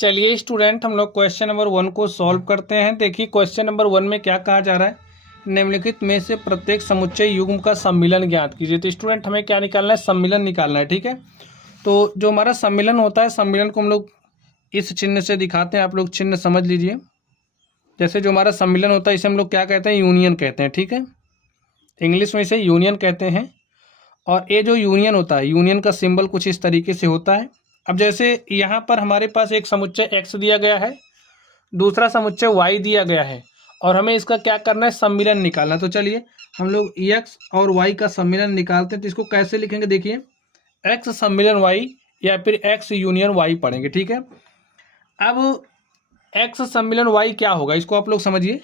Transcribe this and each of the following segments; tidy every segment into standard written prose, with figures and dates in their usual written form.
चलिए स्टूडेंट, हम लोग क्वेश्चन नंबर 1 को सॉल्व करते हैं। देखिए क्वेश्चन नंबर 1 में क्या कहा जा रहा है, निम्नलिखित में से प्रत्येक समुच्चय युग्म का सम्मिलन ज्ञात कीजिए। तो स्टूडेंट हमें क्या निकालना है, सम्मिलन निकालना है। ठीक है, तो जो हमारा सम्मिलन होता है, सम्मिलन को हम लोग इस चिन्ह से दिखाते हैं। आप लोग चिन्ह समझ लीजिए। जैसे जो हमारा सम्मिलन होता है इसे हम लोग क्या कहते हैं, यूनियन कहते हैं। ठीक है, इंग्लिश में इसे यूनियन कहते हैं। और ये जो यूनियन होता है, यूनियन का सिंबल कुछ इस तरीके से होता है। अब जैसे यहाँ पर हमारे पास एक समुच्चय x दिया गया है, दूसरा समुच्चय y दिया गया है, और हमें इसका क्या करना है, सम्मिलन निकालना। तो चलिए हम लोग x और y का सम्मिलन निकालते हैं। तो इसको कैसे लिखेंगे, देखिए x सम्मिलन y या फिर x यूनियन y पढ़ेंगे। ठीक है, अब x सम्मिलन y क्या होगा, इसको आप लोग समझिए।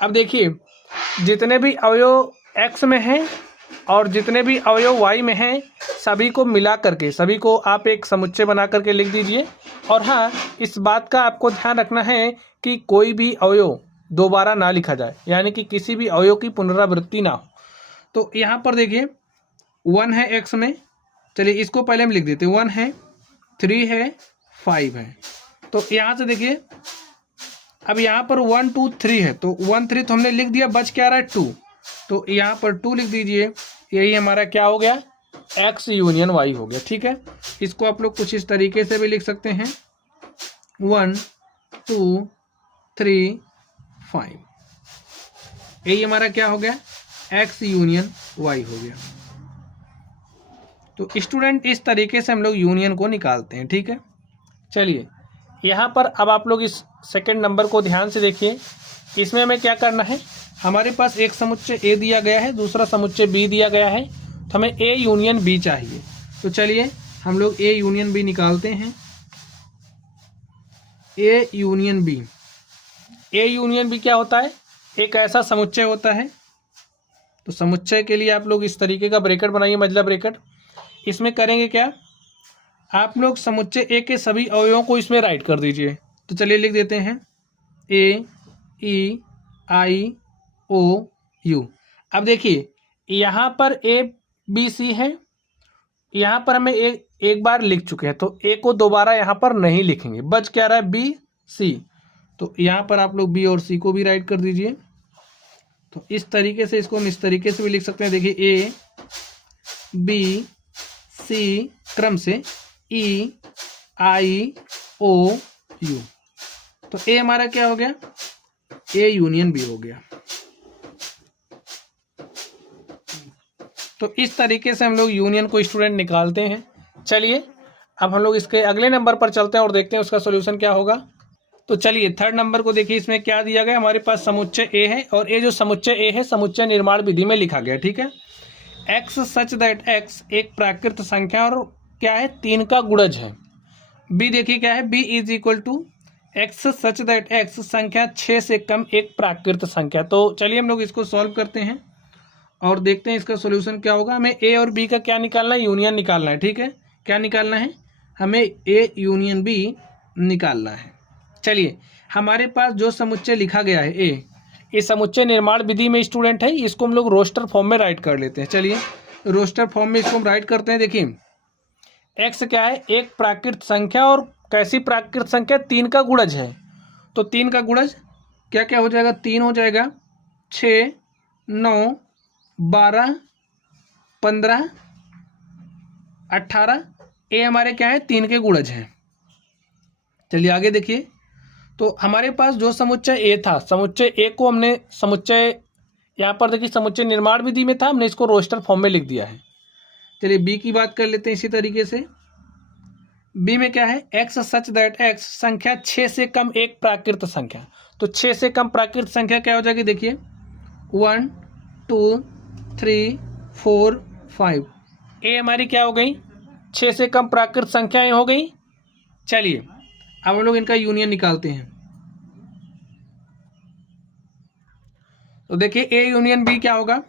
अब देखिए जितने भी अवयव x में हैं और जितने भी अवयव y में हैं, सभी को मिला करके, सभी को आप एक समुच्चय बना करके लिख दीजिए। और हाँ, इस बात का आपको ध्यान रखना है कि कोई भी अवयव दोबारा ना लिखा जाए, यानी कि किसी भी अवयव की पुनरावृत्ति ना हो। तो यहाँ पर देखिए 1 है x में, चलिए इसको पहले हम लिख देते हैं। 1 है, 3 है, 5 है। तो यहाँ से देखिए अब यहाँ पर 1 2 3 है, तो 1 3 तो हमने लिख दिया, बच क्या रहा है 2। तो यहाँ पर 2 लिख दीजिए। यही हमारा क्या हो गया, x यूनियन y हो गया। ठीक है, इसको आप लोग कुछ इस तरीके से भी लिख सकते हैं, 1 2 3 5। यही हमारा क्या हो गया, x यूनियन y हो गया। तो स्टूडेंट इस तरीके से हम लोग यूनियन को निकालते हैं। ठीक है, चलिए यहाँ पर अब आप लोग इस सेकंड नंबर को ध्यान से देखिए। इसमें हमें क्या करना है, हमारे पास एक समुच्चय A दिया गया है, दूसरा समुच्चय B दिया गया है, तो हमें A यूनियन B चाहिए। तो चलिए हम लोग A यूनियन B निकालते हैं। A union B, A union B क्या होता है, एक ऐसा समुच्चय होता है। तो समुच्चय के लिए आप लोग इस तरीके का ब्रैकेट बनाइए, मंझला ब्रैकेट। इसमें करेंगे क्या, आप लोग समुच्चय A के सभी अवयवों को इसमें राइट कर दीजिए। तो चलिए लिख देते हैं A E I O U। अब देखिए यहाँ पर A B C है, यहाँ पर हमें एक बार लिख चुके हैं, तो A को दोबारा यहाँ पर नहीं लिखेंगे। बच क्या रहा है, B C। तो यहाँ पर आप लोग B और C को भी राइट कर दीजिए। तो इस तरीके से इसको हम इस तरीके से भी लिख सकते हैं। देखिए A B C क्रम से E I O U। तो A हमारा क्या हो गया, A यूनियन B हो गया। तो इस तरीके से हम लोग यूनियन को स्टूडेंट निकालते हैं। चलिए अब हम लोग इसके अगले नंबर पर चलते हैं और देखते हैं उसका सॉल्यूशन क्या होगा। तो चलिए थर्ड नंबर को देखिए, इसमें क्या दिया गया, हमारे पास समुच्चय A है, और ये जो समुच्चय A है समुच्चय निर्माण विधि में लिखा गया। ठीक है, x सच दैट x एक प्राकृत संख्या और क्या है, 3 का गुणज है। B देखिए क्या है, B is equal to x such that x संख्या 6 से कम एक प्राकृत संख्या। तो चलिए हम लोग इसको सॉल्व करते हैं और देखते हैं इसका सॉल्यूशन क्या होगा। हमें A और B का क्या निकालना है, यूनियन निकालना है। ठीक है, क्या निकालना है, हमें A यूनियन B निकालना है। चलिए हमारे पास जो समुच्चय लिखा गया है A, इस समुच्चय निर्माण विधि में स्टूडेंट है, इसको हम लोग रोस्टर फॉर्म में राइट कर लेते हैं। चलिए रोस्टर फॉर्म में इसको हम राइट करते हैं। देखिए x क्या है, एक प्राकृत संख्या, और कैसी प्राकृत संख्या, 3 का गुणज है। तो 3 का गुणज क्या क्या हो जाएगा, 3 हो जाएगा, 6 9 12 15 18। ए हमारे क्या है, 3 के गुणज हैं। चलिए आगे देखिए, तो हमारे पास जो समुच्चय ए था, समुच्चय ए को हमने समुच्चय यहाँ पर देखिए समुच्चय निर्माण विधि में था, हमने इसको रोस्टर फॉर्म में लिख दिया है। चलिए बी की बात कर लेते हैं इसी तरीके से। बी में क्या है, x सच दैट x संख्या 6 से कम एक प्राकृत संख्या। तो 6 से कम प्राकृत संख्या क्या हो जाएगी, देखिए 1 2 3 4 5। ए हमारी क्या हो गई, 6 से कम प्राकृत संख्याएं हो गई। चलिए अब हम लोग इनका यूनियन निकालते हैं। तो देखिए ए यूनियन बी क्या होगा,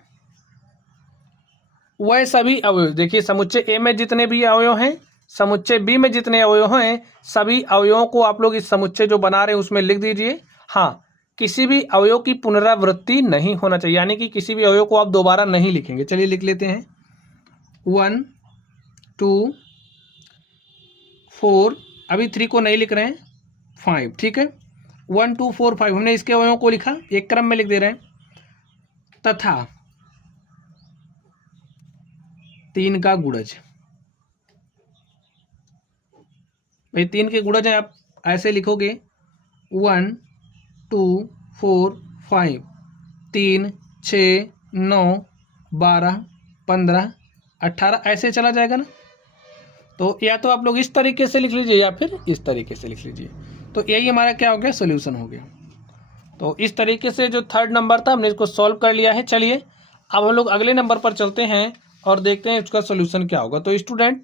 वह सभी अवयव, देखिए समुच्चय ए में जितने भी अवयव हैं, समुच्चय बी में जितने अवयव हैं, सभी अवयवों को आप लोग इस समुच्चय जो बना रहे हैं उसमें लिख दीजिए। हाँ, किसी भी अवयव की पुनरावृत्ति नहीं होना चाहिए, यानी कि किसी भी अवयव को आप दोबारा नहीं लिखेंगे। चलिए लिख लेते हैं, 1 2 4, अभी 3 को नहीं लिख रहे हैं, 5, ठीक है। 1 2 4 5 हमने इसके अवयवों को लिखा, एक क्रम में लिख दे रहे हैं। तथा 3 का गुणज, भाई 3 के गुणज है, आप ऐसे लिखोगे 1 2 4 5, 3 6 9 12 15 18 ऐसे चला जाएगा ना। तो या तो आप लोग इस तरीके से लिख लीजिए या फिर इस तरीके से लिख लीजिए। तो यही हमारा क्या हो गया, सोल्यूशन हो गया। तो इस तरीके से जो थर्ड नंबर था हमने इसको सॉल्व कर लिया है। चलिए अब हम लोग अगले नंबर पर चलते हैं और देखते हैं उसका सोल्यूशन क्या होगा। तो स्टूडेंट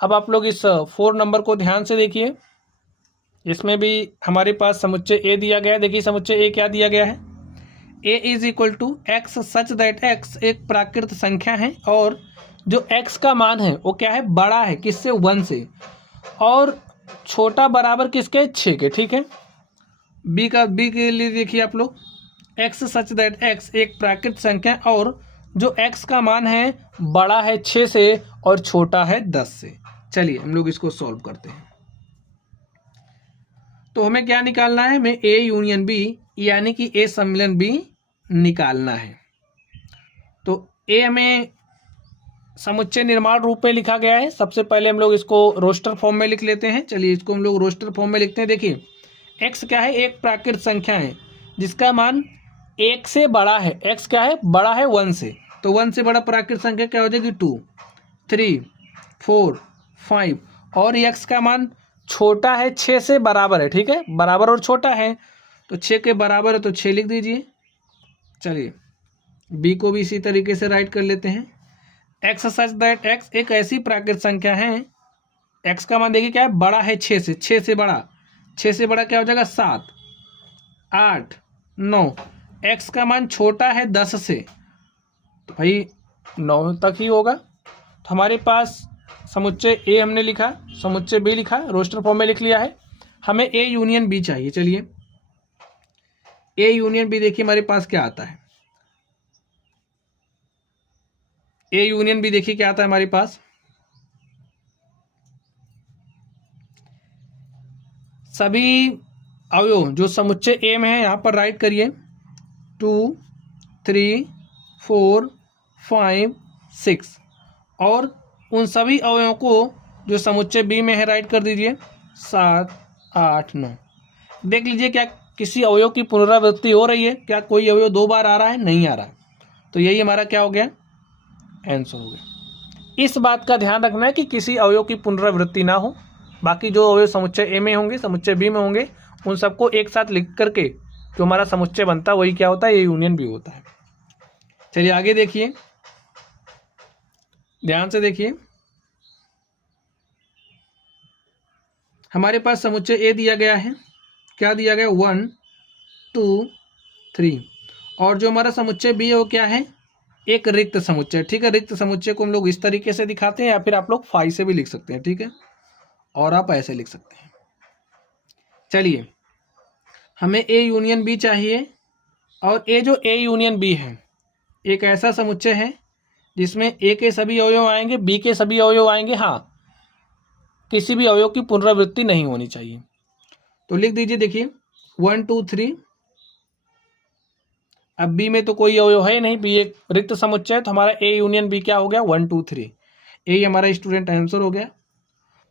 अब आप लोग इस 4 नंबर को ध्यान से देखिए। इसमें भी हमारे पास समुच्चय ए दिया गया है। देखिए समुच्चय ए क्या दिया गया है, A is equal to x such that X एक प्राकृत संख्या है और जो x का मान है वो क्या है, बड़ा है किससे, 1 से, और छोटा बराबर किसके, 6 के, ठीक है। बी के लिए देखिए आप लोग, x सच दैट x एक प्राकृत संख्या और जो x का मान है बड़ा है 6 से और छोटा है 10 से। चलिए हम लोग इसको सॉल्व करते हैं। तो हमें क्या निकालना है, हमें A यूनियन B यानी कि A सम्मिलन B निकालना है। तो A हमें समुच्चय निर्माण रूप में लिखा गया है। सबसे पहले हम लोग इसको रोस्टर फॉर्म में लिख लेते हैं। चलिए इसको हम लोग रोस्टर फॉर्म में लिखते हैं। देखिए x क्या है, एक प्राकृत संख्या है जिसका मान 1 से बड़ा है। x क्या है, बड़ा है 1 से, तो 1 से बड़ा प्राकृत संख्या क्या हो जाएगी, 2 3 4 5, और x का मान छोटा है 6 से, बराबर है, ठीक है, बराबर और छोटा है, तो 6 के बराबर है तो 6 लिख दीजिए। चलिए b को भी इसी तरीके से राइट कर लेते हैं। x सच दैट x एक ऐसी प्राकृत संख्या है, x का मान देखिए क्या है, बड़ा है 6 से, 6 से बड़ा, 6 से बड़ा क्या हो जाएगा, 7 8 9, x का मान छोटा है 10 से, तो भाई 9 तक ही होगा। तो हमारे पास समुच्चय A हमने लिखा, समुच्चय B लिखा, रोस्टर फॉर्म में लिख लिया है। हमें A यूनियन B चाहिए। चलिए A यूनियन B देखिए हमारे पास क्या आता है, A यूनियन B देखिए क्या आता है हमारे पास, सभी अवयव जो समुच्चय A में है यहाँ पर राइट करिए, 2 3 4 5 6, और उन सभी अवयवों को जो समुच्चय B में है राइट कर दीजिए 7 8 9। देख लीजिए क्या किसी अवयव की पुनरावृत्ति हो रही है, क्या कोई अवयव 2 बार आ रहा है, नहीं आ रहा है, तो यही हमारा क्या हो गया, आंसर हो गया। इस बात का ध्यान रखना है कि किसी अवयव की पुनरावृत्ति ना हो। बाकी जो अवयव समुच्चय ए में होंगे, समुच्चय बी में होंगे, उन सबको एक साथ लिख करके जो हमारा समुच्चय बनता है वही क्या होता है, ये यूनियन भी होता है। चलिए आगे देखिए, ध्यान से देखिए, हमारे पास समुच्चय ए दिया गया है, क्या दिया गया, 1 2 3, और जो हमारा समुच्चय बी है वो क्या है, एक रिक्त समुच्चय, ठीक है। रिक्त समुच्चय को हम लोग इस तरीके से दिखाते हैं, या फिर आप लोग 5 से भी लिख सकते हैं, ठीक है, और आप ऐसे लिख सकते हैं। चलिए हमें ए यूनियन बी चाहिए, और ए जो ए यूनियन बी है एक ऐसा समुच्चय है जिसमें ए के सभी अवयव आएंगे, बी के सभी अवयव आएंगे, हाँ किसी भी अवयव की पुनरावृत्ति नहीं होनी चाहिए। तो लिख दीजिए, देखिए 1 2 3, अब बी में तो कोई अवयव है नहीं, बी एक रिक्त समुच्चय है, तो हमारा ए यूनियन बी क्या हो गया, 1 2 3, ए हमारा स्टूडेंट आंसर हो गया।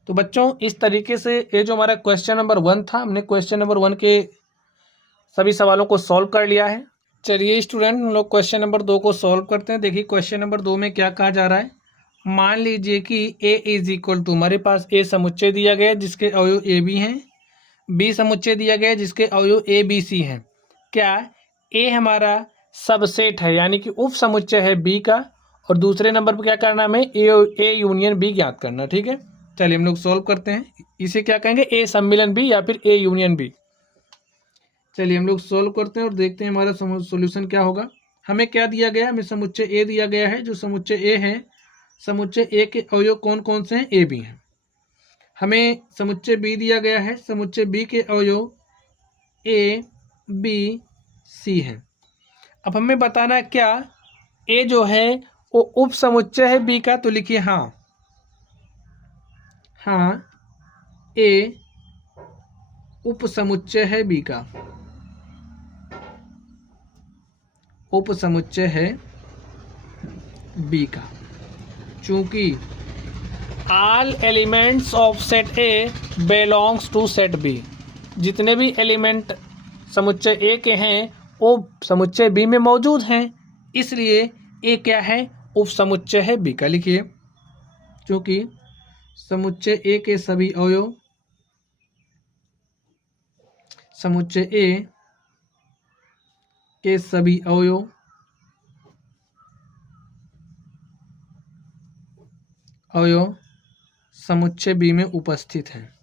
तो बच्चों इस तरीके से ये जो हमारा क्वेश्चन नंबर 1 था, हमने क्वेश्चन नंबर 1 के सभी सवालों को सॉल्व कर लिया है। चलिए स्टूडेंट हम लोग क्वेश्चन नंबर 2 को सॉल्व करते हैं। देखिए क्वेश्चन नंबर 2 में क्या कहा जा रहा है, मान लीजिए कि ए इज इक्वल टू, हमारे पास ए समुच्चय दिया गया है जिसके अवयव ए बी हैं, बी समुच्चय दिया गया है जिसके अवयव ए बी सी हैं। क्या ए हमारा सबसेट है यानी कि उप समुच्चय है बी का, और दूसरे नंबर पर क्या करना है, हमें ए यूनियन बी ज्ञात करना, ठीक है। चलिए हम लोग सॉल्व करते हैं, इसे क्या कहेंगे, ए सम्मिलन बी या फिर ए यूनियन बी। चलिए हम लोग सॉल्व करते हैं और देखते हैं हमारा सॉल्यूशन क्या होगा। हमें क्या दिया गया, हमें समुच्चय ए दिया गया है, जो समुच्चय ए है, समुच्चय ए के अवयव कौन कौन से हैं, ए बी हैं। हमें समुच्चय बी दिया गया है, समुच्चय बी के अवयव ए बी सी हैं। अब हमें बताना है क्या ए जो है वो उप समुच्चय है बी का, तो लिखिए हाँ, हाँ ए उपसमुच्चय है बी का, उपसमुच्चय है बी का। चूंकि all elements of set A belongs to set B, जितने भी एलिमेंट समुच्चय ए के हैं वो समुच्चय बी में मौजूद हैं, इसलिए ए क्या है, उपसमुच्चय है बी का। लिखिए, क्योंकि समुच्चय ए के सभी अवयव, समुच्चय ए के सभी अवयव समुच्चय बी में उपस्थित हैं।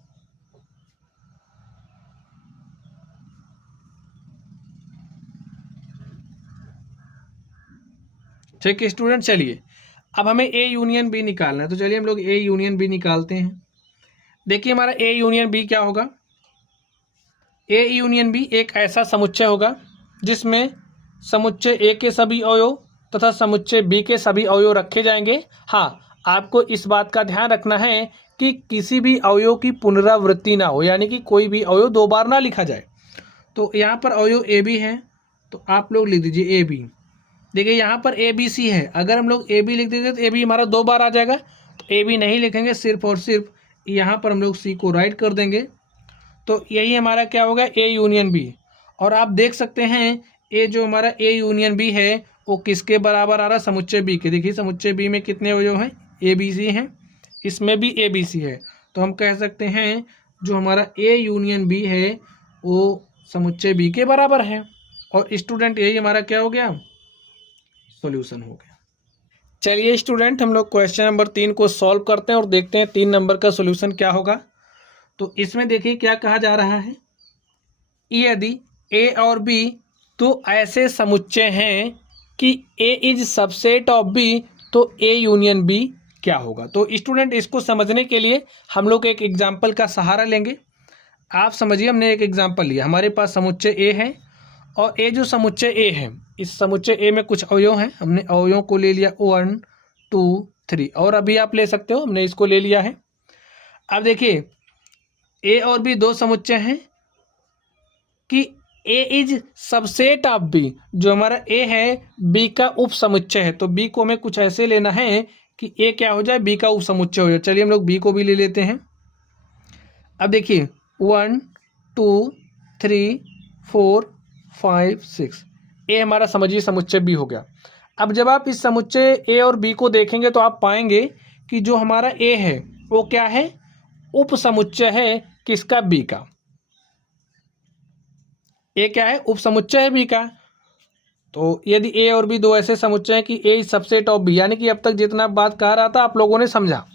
ठीक है स्टूडेंट, चलिए अब हमें ए यूनियन बी निकालना है, तो चलिए हम लोग ए यूनियन बी निकालते हैं। देखिए हमारा ए यूनियन बी क्या होगा, ए यूनियन बी एक ऐसा समुच्चय होगा जिसमें समुच्चय ए के सभी अवयव तथा समुच्चय बी के सभी अवयव रखे जाएंगे। हाँ, आपको इस बात का ध्यान रखना है कि किसी भी अवयव की पुनरावृत्ति ना हो, यानी कि कोई भी अवयव दो बार ना लिखा जाए। तो यहाँ पर अवयव ए बी है, तो आप लोग लिख दीजिए ए बी। देखिए यहाँ पर ए बी सी है, अगर हम लोग ए बी लिख देंगे तो ए बी हमारा दो बार आ जाएगा, तो ए बी नहीं लिखेंगे, सिर्फ और सिर्फ यहाँ पर हम लोग सी को राइट कर देंगे। तो यही हमारा क्या होगा, ए यूनियन बी। और आप देख सकते हैं ए जो हमारा ए यूनियन बी है वो किसके बराबर आ रहा है, समुच्चय बी के। देखिए समुच्चय बी में कितने अवयव हैं, ए बी सी हैं, इसमें भी ए बी सी है, तो हम कह सकते हैं जो हमारा ए यूनियन बी है वो समुच्चय बी के बराबर है। और स्टूडेंट यही हमारा क्या हो गया, सॉल्यूशन हो गया। चलिए स्टूडेंट हम लोग क्वेश्चन नंबर 3 को सॉल्व करते हैं और देखते हैं 3 नंबर का सॉल्यूशन क्या होगा। तो इसमें देखिए क्या कहा जा रहा है, यदि ए और बी तो ऐसे समुच्चय हैं कि ए इज सबसेट ऑफ बी, तो ए यूनियन बी क्या होगा। तो स्टूडेंट इसको समझने के लिए हम लोग एक एग्जाम्पल का सहारा लेंगे। आप समझिए, हमने एक एग्जाम्पल लिया, हमारे पास समुच्चय ए है और ए जो समुच्चय ए है, इस समुच्चय ए में कुछ अवयव हैं, हमने अवयवों को ले लिया 1 2 3, और अभी आप ले सकते हो, हमने इसको ले लिया है। अब देखिए ए और बी दो समुच्चय हैं कि ए इज सबसेट ऑफ बी, जो हमारा ए है बी का उप समुच्चय है। तो बी को हमें कुछ ऐसे लेना है कि ए क्या हो जाए, बी का उप समुच्चय हो जाए। चलिए हम लोग बी को भी ले लेते हैं। अब देखिए 1 2 3 4 5 6, ए हमारा समझिए समुच्चय बी हो गया। अब जब आप इस समुच्चय ए और बी को देखेंगे तो आप पाएंगे कि जो हमारा ए है वो क्या है, उप समुच्चय है किसका, बी का। ए क्या है, उप समुच्चय है बी का। तो यदि ए और बी दो ऐसे समुच्चय हैं कि ए इज सबसेट ऑफ बी, यानी कि अब तक जितना बात कह रहा था आप लोगों ने समझा।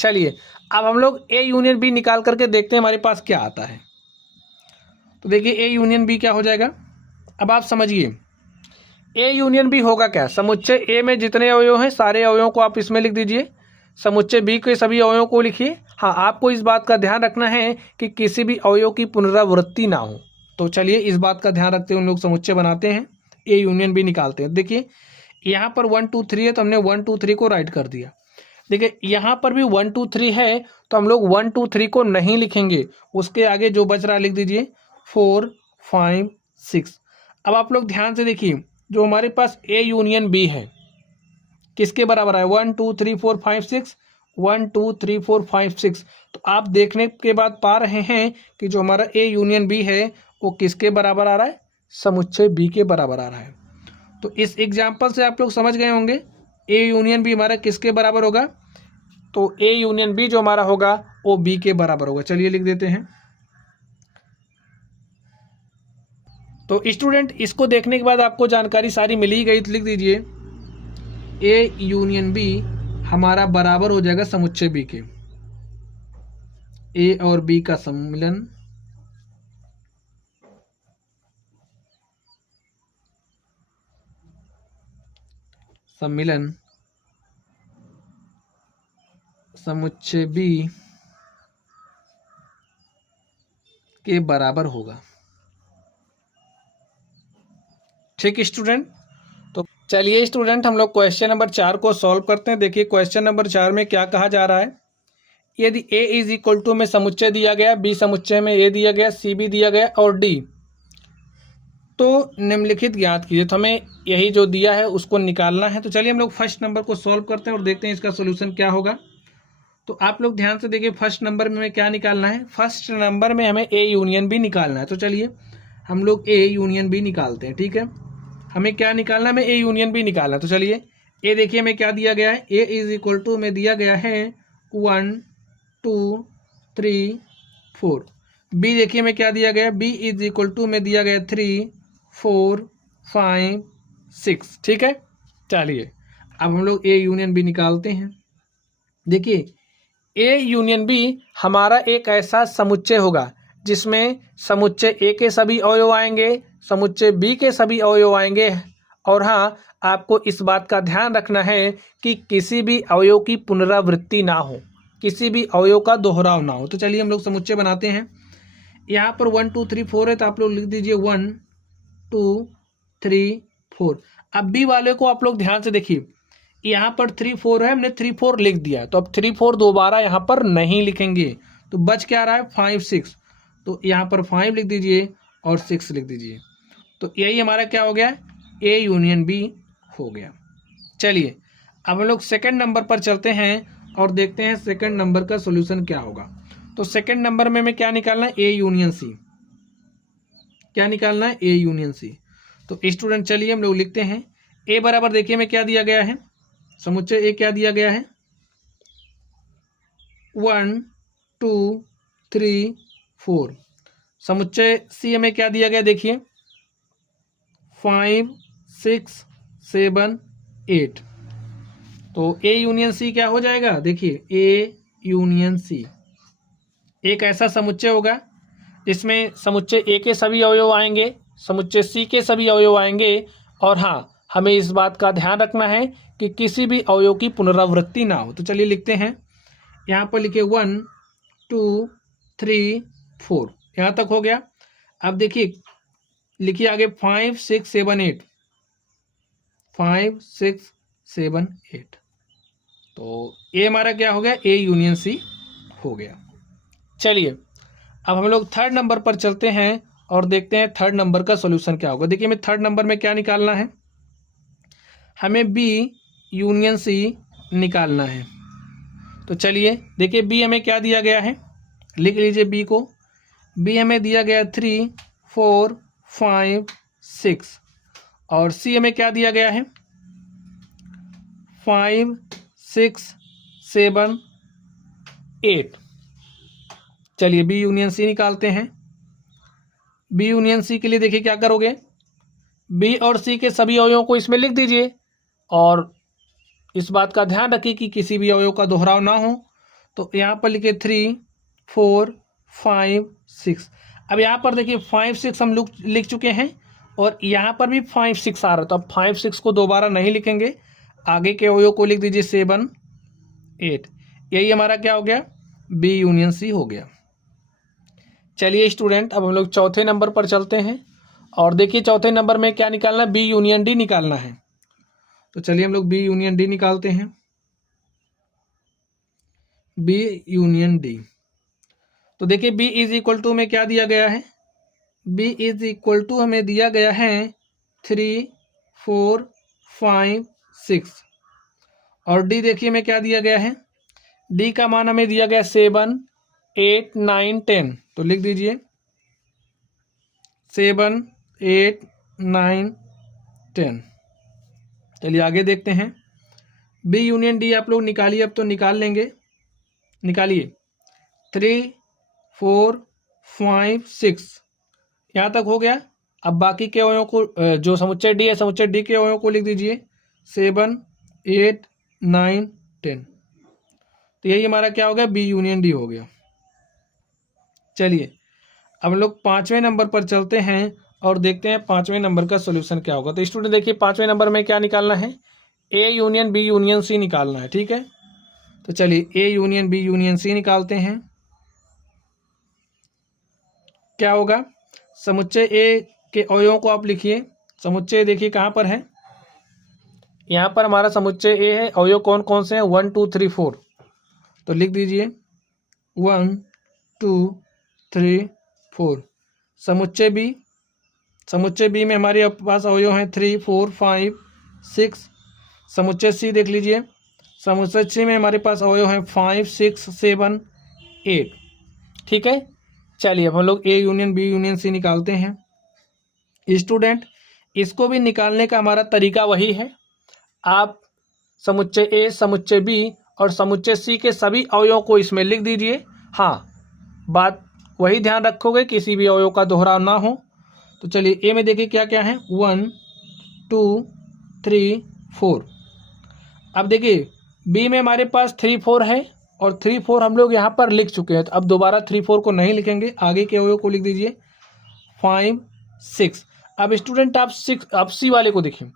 चलिए अब हम लोग ए यूनियन बी निकाल करके देखते हैं हमारे पास क्या आता है। तो देखिए ए यूनियन बी क्या हो जाएगा, अब आप समझिए ए यूनियन बी होगा क्या, समुच्चय ए में जितने अवयव हैं सारे अवयवों को आप इसमें लिख दीजिए, समुच्चय बी के सभी अवयवों को लिखिए। हाँ, आपको इस बात का ध्यान रखना है कि किसी भी अवयव की पुनरावृत्ति ना हो। तो चलिए इस बात का ध्यान रखते हुए हम लोग समुच्चय बनाते हैं, ए यूनियन बी निकालते हैं। देखिए यहाँ पर 1 2 3 है, तो हमने 1 2 3 को राइट कर दिया। देखिए यहाँ पर भी 1 2 3 है, तो हम लोग 1 2 3 को नहीं लिखेंगे, उसके आगे जो बच रहा लिख दीजिए 4 5 6। अब आप लोग ध्यान से देखिए, जो हमारे पास ए यूनियन बी है किसके बराबर है, 1 2 3 4 5 6, 1 2 3 4 5 6। तो आप देखने के बाद पा रहे हैं कि जो हमारा ए यूनियन बी है वो किसके बराबर आ रहा है, समुच्चय बी के बराबर आ रहा है। तो इस एग्जाम्पल से आप लोग समझ गए होंगे ए यूनियन बी हमारा किसके बराबर होगा, तो ए यूनियन बी जो हमारा होगा वो बी के बराबर होगा। चलिए लिख देते हैं। तो स्टूडेंट इसको देखने के बाद आपको जानकारी सारी मिल ही गई, तो लिख दीजिए ए यूनियन बी हमारा बराबर हो जाएगा समुच्चय बी के, ए और बी का सम्मिलन समुच्चय बी के बराबर होगा। ठीक स्टूडेंट, तो चलिए स्टूडेंट हम लोग क्वेश्चन नंबर 4 को सॉल्व करते हैं। देखिए क्वेश्चन नंबर 4 में क्या कहा जा रहा है, यदि ए इज इक्वल टू में समुच्चय दिया गया, बी समुच्चय में ए दिया गया, सी भी दिया गया और डी, तो निम्नलिखित ज्ञात कीजिए। तो हमें यही जो दिया है उसको निकालना है। तो चलिए हम लोग फर्स्ट नंबर को सॉल्व करते हैं और देखते हैं इसका सोल्यूशन क्या होगा। तो आप लोग ध्यान से देखिए, फर्स्ट नंबर में हमें क्या निकालना है। फर्स्ट नंबर में हमें ए यूनियन बी निकालना है। तो चलिए हम लोग ए यूनियन बी निकालते हैं। ठीक है, हमें क्या निकालना है, हमें ए यूनियन बी निकालना है। तो चलिए ए देखिए हमें क्या दिया गया है, ए इज इक्वल टू में दिया गया है 1 2 3 4। बी देखिए हमें क्या दिया गया, बी इज इक्वल टू में दिया गया 3 4 5 6। ठीक है, चलिए अब हम लोग ए यूनियन बी निकालते हैं। देखिए ए यूनियन बी हमारा एक ऐसा समुच्चय होगा जिसमें समुच्चय ए के सभी अवयव आएंगे, समुच्चय बी के सभी अवयव आएंगे, और हाँ आपको इस बात का ध्यान रखना है कि किसी भी अवयव की पुनरावृत्ति ना हो, किसी भी अवयव का दोहराव ना हो। तो चलिए हम लोग समुच्चय बनाते हैं। यहाँ पर 1 2 3 4 है, तो आप लोग लिख दीजिए 1 2 3 4। अब बी वाले को आप लोग ध्यान से देखिए, यहाँ पर 3 4 है, हमने 3 4 लिख दिया है, तो अब 3 4 दोबारा यहाँ पर नहीं लिखेंगे, तो बच क्या रहा है 5 6। तो यहाँ पर 5 लिख दीजिए और 6 लिख दीजिए। तो यही हमारा क्या हो गया, ए यूनियन बी हो गया। चलिए अब हम लोग सेकंड नंबर पर चलते हैं और देखते हैं सेकंड नंबर का सॉल्यूशन क्या होगा। तो सेकंड नंबर में हमें क्या निकालना है, ए यूनियन सी। क्या निकालना है, ए यूनियन सी। तो स्टूडेंट चलिए हम लोग लिखते हैं ए बराबर, देखिए हमें क्या दिया गया है, समुच्चय ए क्या दिया गया है 1 2 3 4। समुच्चय सी हमें क्या दिया गया, देखिए 5 6 7 8। तो ए यूनियन सी क्या हो जाएगा, देखिए ए यूनियन सी एक ऐसा समुच्चय होगा जिसमें समुच्चय ए के सभी अवयव आएंगे, समुच्चय सी के सभी अवयव आएंगे, और हाँ हमें इस बात का ध्यान रखना है कि किसी भी अवयव की पुनरावृत्ति ना हो। तो चलिए लिखते हैं, यहाँ पर लिखिए 1 2 3 4, यहाँ तक हो गया। अब देखिए लिखिए आगे 5 6 7 8, 5 6 7 8। तो ए हमारा क्या हो गया, ए यूनियन सी हो गया। चलिए अब हम लोग थर्ड नंबर पर चलते हैं और देखते हैं थर्ड नंबर का सॉल्यूशन क्या होगा। देखिए हमें थर्ड नंबर में क्या निकालना है, हमें बी यूनियन सी निकालना है। तो चलिए देखिए बी हमें क्या दिया गया है, लिख लीजिए बी को। बी हमें दिया गया 3 4 5 6, और सी हमें क्या दिया गया है 5 6 7 8। चलिए बी यूनियन सी निकालते हैं। बी यूनियन सी के लिए देखिए क्या करोगे, बी और सी के सभी अवयवों को इसमें लिख दीजिए, और इस बात का ध्यान रखिए कि किसी भी अवयव का दोहराव ना हो। तो यहाँ पर लिखिए 3 4 5 6। अब यहाँ पर देखिए 5 6 हम लोग लिख चुके हैं, और यहाँ पर भी 5 6 आ रहा है, तो अब 5 6 को दोबारा नहीं लिखेंगे, आगे के अवयव को लिख दीजिए 7 8। यही हमारा क्या हो गया, बी यूनियन सी हो गया। चलिए स्टूडेंट अब हम लोग चौथे नंबर पर चलते हैं और देखिए चौथे नंबर में क्या निकालना है, बी यूनियन डी निकालना है। तो चलिए हम लोग बी यूनियन डी निकालते हैं। बी यूनियन डी, तो देखिए बी इज इक्वल टू में क्या दिया गया है, बी इज इक्वल टू हमें दिया गया है 3 4 5 6, और डी देखिए हमें क्या दिया गया है, डी का मान हमें दिया गया 7 8 9 10। तो लिख दीजिए 7 8 9 10। चलिए आगे देखते हैं, बी यूनियन डी आप लोग निकालिए, अब तो निकाल लेंगे, निकालिए 3 4 5 6, यहाँ तक हो गया। अब बाकी के अवयवों को, जो समुच्चय डी है, समुच्चय डी के अवयवों को लिख दीजिए 7 8 9 10। तो यही हमारा क्या हो गया, बी यूनियन डी हो गया। चलिए अब हम लोग पाँचवें नंबर पर चलते हैं और देखते हैं पाँचवें नंबर का सॉल्यूशन क्या होगा। तो स्टूडेंट देखिए पाँचवें नंबर में क्या निकालना है, A union B union C निकालना है। ठीक है, तो चलिए A union B union C निकालते हैं। क्या होगा, समुच्चय ए के अवयवों को आप लिखिए। समुच्चय देखिए कहाँ पर है, यहाँ पर हमारा समुच्चय ए है, अवयव कौन कौन से हैं 1 2 3 4। तो लिख दीजिए 1 2 3 4। समुच्चय बी में हमारे पास अवयव हैं 3 4 5 6। समुच्चय सी देख लीजिए, समुच्चय सी में हमारे पास अवयव हैं 5 6 7 8। ठीक है, चलिए अब हम लोग A union B union C निकालते हैं। स्टूडेंट, इसको भी निकालने का हमारा तरीका वही है। आप समुच्चय ए, समुच्चय बी और समुच्चय सी के सभी अवयवों को इसमें लिख दीजिए। हाँ, बात वही ध्यान रखोगे, किसी भी अवयव का दोहराव ना हो। तो चलिए ए में देखिए क्या क्या है, 1 2 3 4। अब देखिए बी में हमारे पास 3 4 है और 3 4 हम लोग यहाँ पर लिख चुके हैं, तो अब दोबारा 3 4 को नहीं लिखेंगे, आगे के अवयव को लिख दीजिए 5 6। अब स्टूडेंट आप सी वाले को देखिए,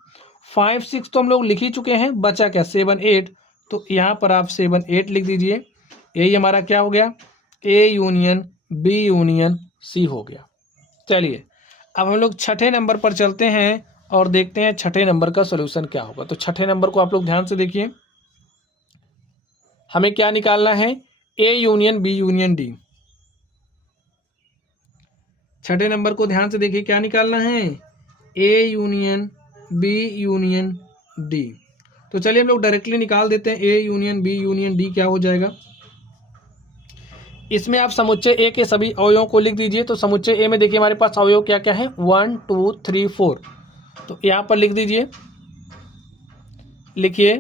5 6 तो हम लोग लिख ही चुके हैं, बचा क्या 7 8। तो यहाँ पर आप 7 8 लिख दीजिए। यही हमारा क्या हो गया, A union B union C हो गया। चलिए अब हम लोग छठे नंबर पर चलते हैं और देखते हैं छठे नंबर का सॉल्यूशन क्या होगा। तो छठे नंबर को आप लोग ध्यान से देखिए, हमें क्या निकालना है, A union B union D. छठे नंबर को ध्यान से देखिए, क्या निकालना है, A union B union D. तो चलिए हम लोग डायरेक्टली निकाल देते हैं, A union B union D क्या हो जाएगा। इसमें आप समुच्चय ए के सभी अवयवों को लिख दीजिए। तो समुच्चय ए में देखिए हमारे पास अवयव क्या क्या है, 1 2 3 4। तो यहाँ पर लिख दीजिए, लिखिए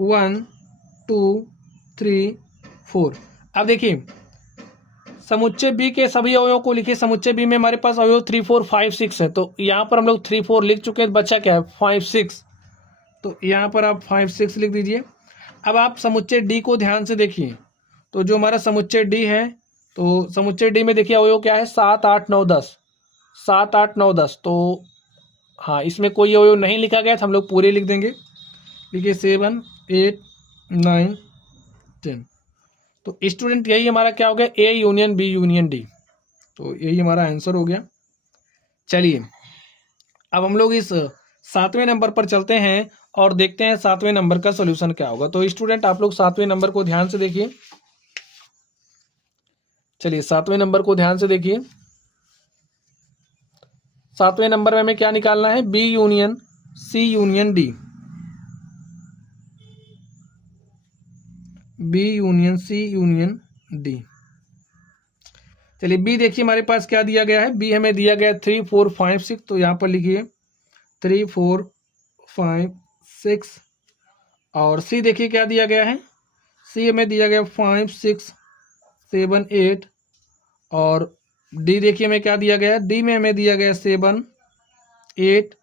1 2 3 4। अब देखिए समुच्चय बी के सभी अवयवों को लिखिए। समुच्चय बी में हमारे पास अवयव 3 4 5 6 है। तो यहाँ पर हम लोग 3 4 लिख चुके हैं, बचा क्या है 5 6। तो यहाँ पर आप 5 6 लिख दीजिए। अब आप समुच्चय डी को ध्यान से देखिए, तो जो हमारा समुच्चय डी है, तो समुच्चय डी में देखिए अवयव क्या है, 7 8 9 10। 7 8 9 10। तो हाँ, इसमें कोई अवयव नहीं लिखा गया, तो हम लोग पूरे लिख देंगे। देखिए 7 8 9 10। तो स्टूडेंट यही हमारा क्या हो गया, A union B union D. तो यही हमारा आंसर हो गया। चलिए अब हम लोग इस 7वें नंबर पर चलते हैं और देखते हैं 7वें नंबर का सॉल्यूशन क्या होगा। तो स्टूडेंट आप लोग 7वें नंबर को ध्यान से देखिए। चलिए 7वें नंबर को ध्यान से देखिए। 7वें नंबर में हमें क्या निकालना है, B union C union D. B union C union D. चलिए बी देखिए हमारे पास क्या दिया गया है, बी हमें दिया गया है 3 4 5 6। तो यहाँ पर लिखिए 3 4 5 6। और सी देखिए क्या दिया गया है, सी हमें दिया गया 5 6 7 8। और डी देखिए हमें क्या दिया गया है, डी में हमें दिया गया 7 8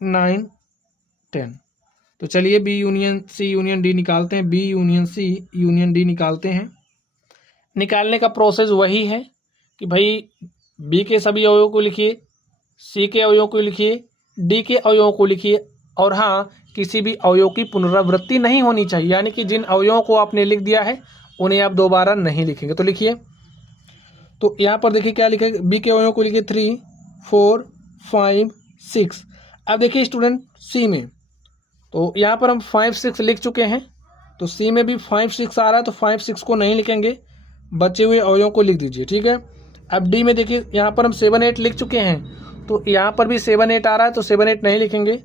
9 10। तो चलिए B union C union D निकालते हैं, B union C union D निकालते हैं। निकालने का प्रोसेस वही है कि भाई बी के सभी अवयवों को लिखिए, सी के अवयवों को लिखिए, डी के अवयवों को लिखिए। और हाँ, किसी भी अवयव की पुनरावृत्ति नहीं होनी चाहिए, यानी कि जिन अवयवों को आपने लिख दिया है उन्हें आप दोबारा नहीं लिखेंगे। तो लिखिए, तो यहाँ पर देखिए क्या लिखे, बी के अवयवों को लिखिए 3 4 5 6। अब देखिए स्टूडेंट सी में, तो यहाँ पर हम 5 6 लिख चुके हैं, तो सी में भी 5 6 आ रहा है, तो 5 6 को नहीं लिखेंगे, बचे हुए अवयवों को लिख दीजिए। ठीक है। अब डी में देखिए यहाँ पर हम 7 8 लिख चुके हैं, तो यहाँ पर भी 7 8 आ रहा है, तो 7 8 नहीं लिखेंगे,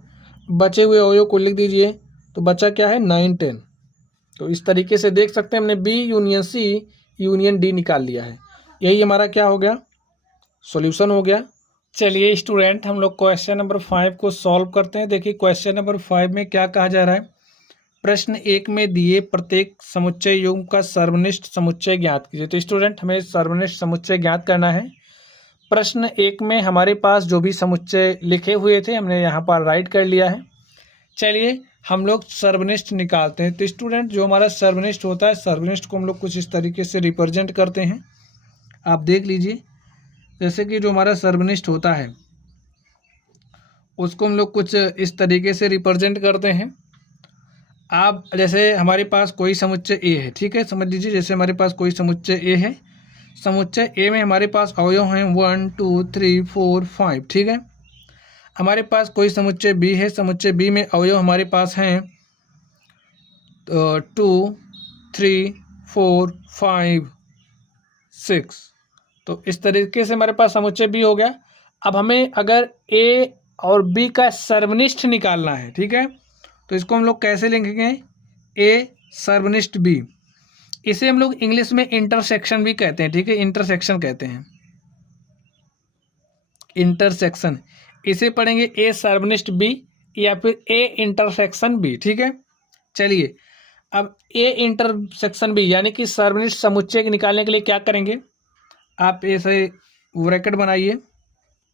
बचे हुए अवयव को लिख दीजिए। तो बचा क्या है 9 10। तो इस तरीके से देख सकते हैं हमने B union C union D निकाल लिया है। यही हमारा क्या हो गया, सॉल्यूशन हो गया। चलिए स्टूडेंट हम लोग क्वेश्चन नंबर 5 को सॉल्व करते हैं। देखिए क्वेश्चन नंबर 5 में क्या कहा जा रहा है, प्रश्न 1 में दिए प्रत्येक समुच्चय युग्म का सर्वनिष्ठ समुच्चय ज्ञात कीजिए। तो स्टूडेंट हमें सर्वनिष्ठ समुच्चय ज्ञात करना है। प्रश्न 1 में हमारे पास जो भी समुच्चय लिखे हुए थे हमने यहाँ पर राइट कर लिया है। चलिए हम लोग सर्वनिष्ठ निकालते हैं। तो स्टूडेंट जो हमारा सर्वनिष्ठ होता है, सर्वनिष्ठ को हम लोग कुछ इस तरीके से रिप्रेजेंट करते हैं। आप देख लीजिए, जैसे कि जो हमारा सर्वनिष्ठ होता है उसको हम लोग कुछ इस तरीके से रिप्रेजेंट करते हैं। आप जैसे हमारे पास कोई समुच्चय ए है, ठीक है, समझ लीजिए जैसे हमारे पास कोई समुच्चय ए है, समुच्चय ए में हमारे पास अवयव हैं 1 2 3 4 5। ठीक है। हमारे पास कोई समुच्चय बी है, समुच्चय बी में अवयव हमारे पास हैं 2 3 4 5 6। तो इस तरीके से हमारे पास समुच्चय बी हो गया। अब हमें अगर ए और बी का सर्वनिष्ठ निकालना है, ठीक है, तो इसको हम लोग कैसे लिखेंगे? ए सर्वनिष्ठ बी। इसे हम लोग इंग्लिश में इंटरसेक्शन भी कहते हैं, ठीक है, इंटरसेक्शन कहते हैं, इंटरसेक्शन। इसे पढ़ेंगे ए सर्वनिष्ठ बी या फिर ए इंटरसेक्शन बी, ठीक है। चलिए, अब ए इंटरसेक्शन बी यानी कि सर्वनिष्ठ समुच्चय निकालने के लिए क्या करेंगे? आप ऐसे ब्रैकेट बनाइए।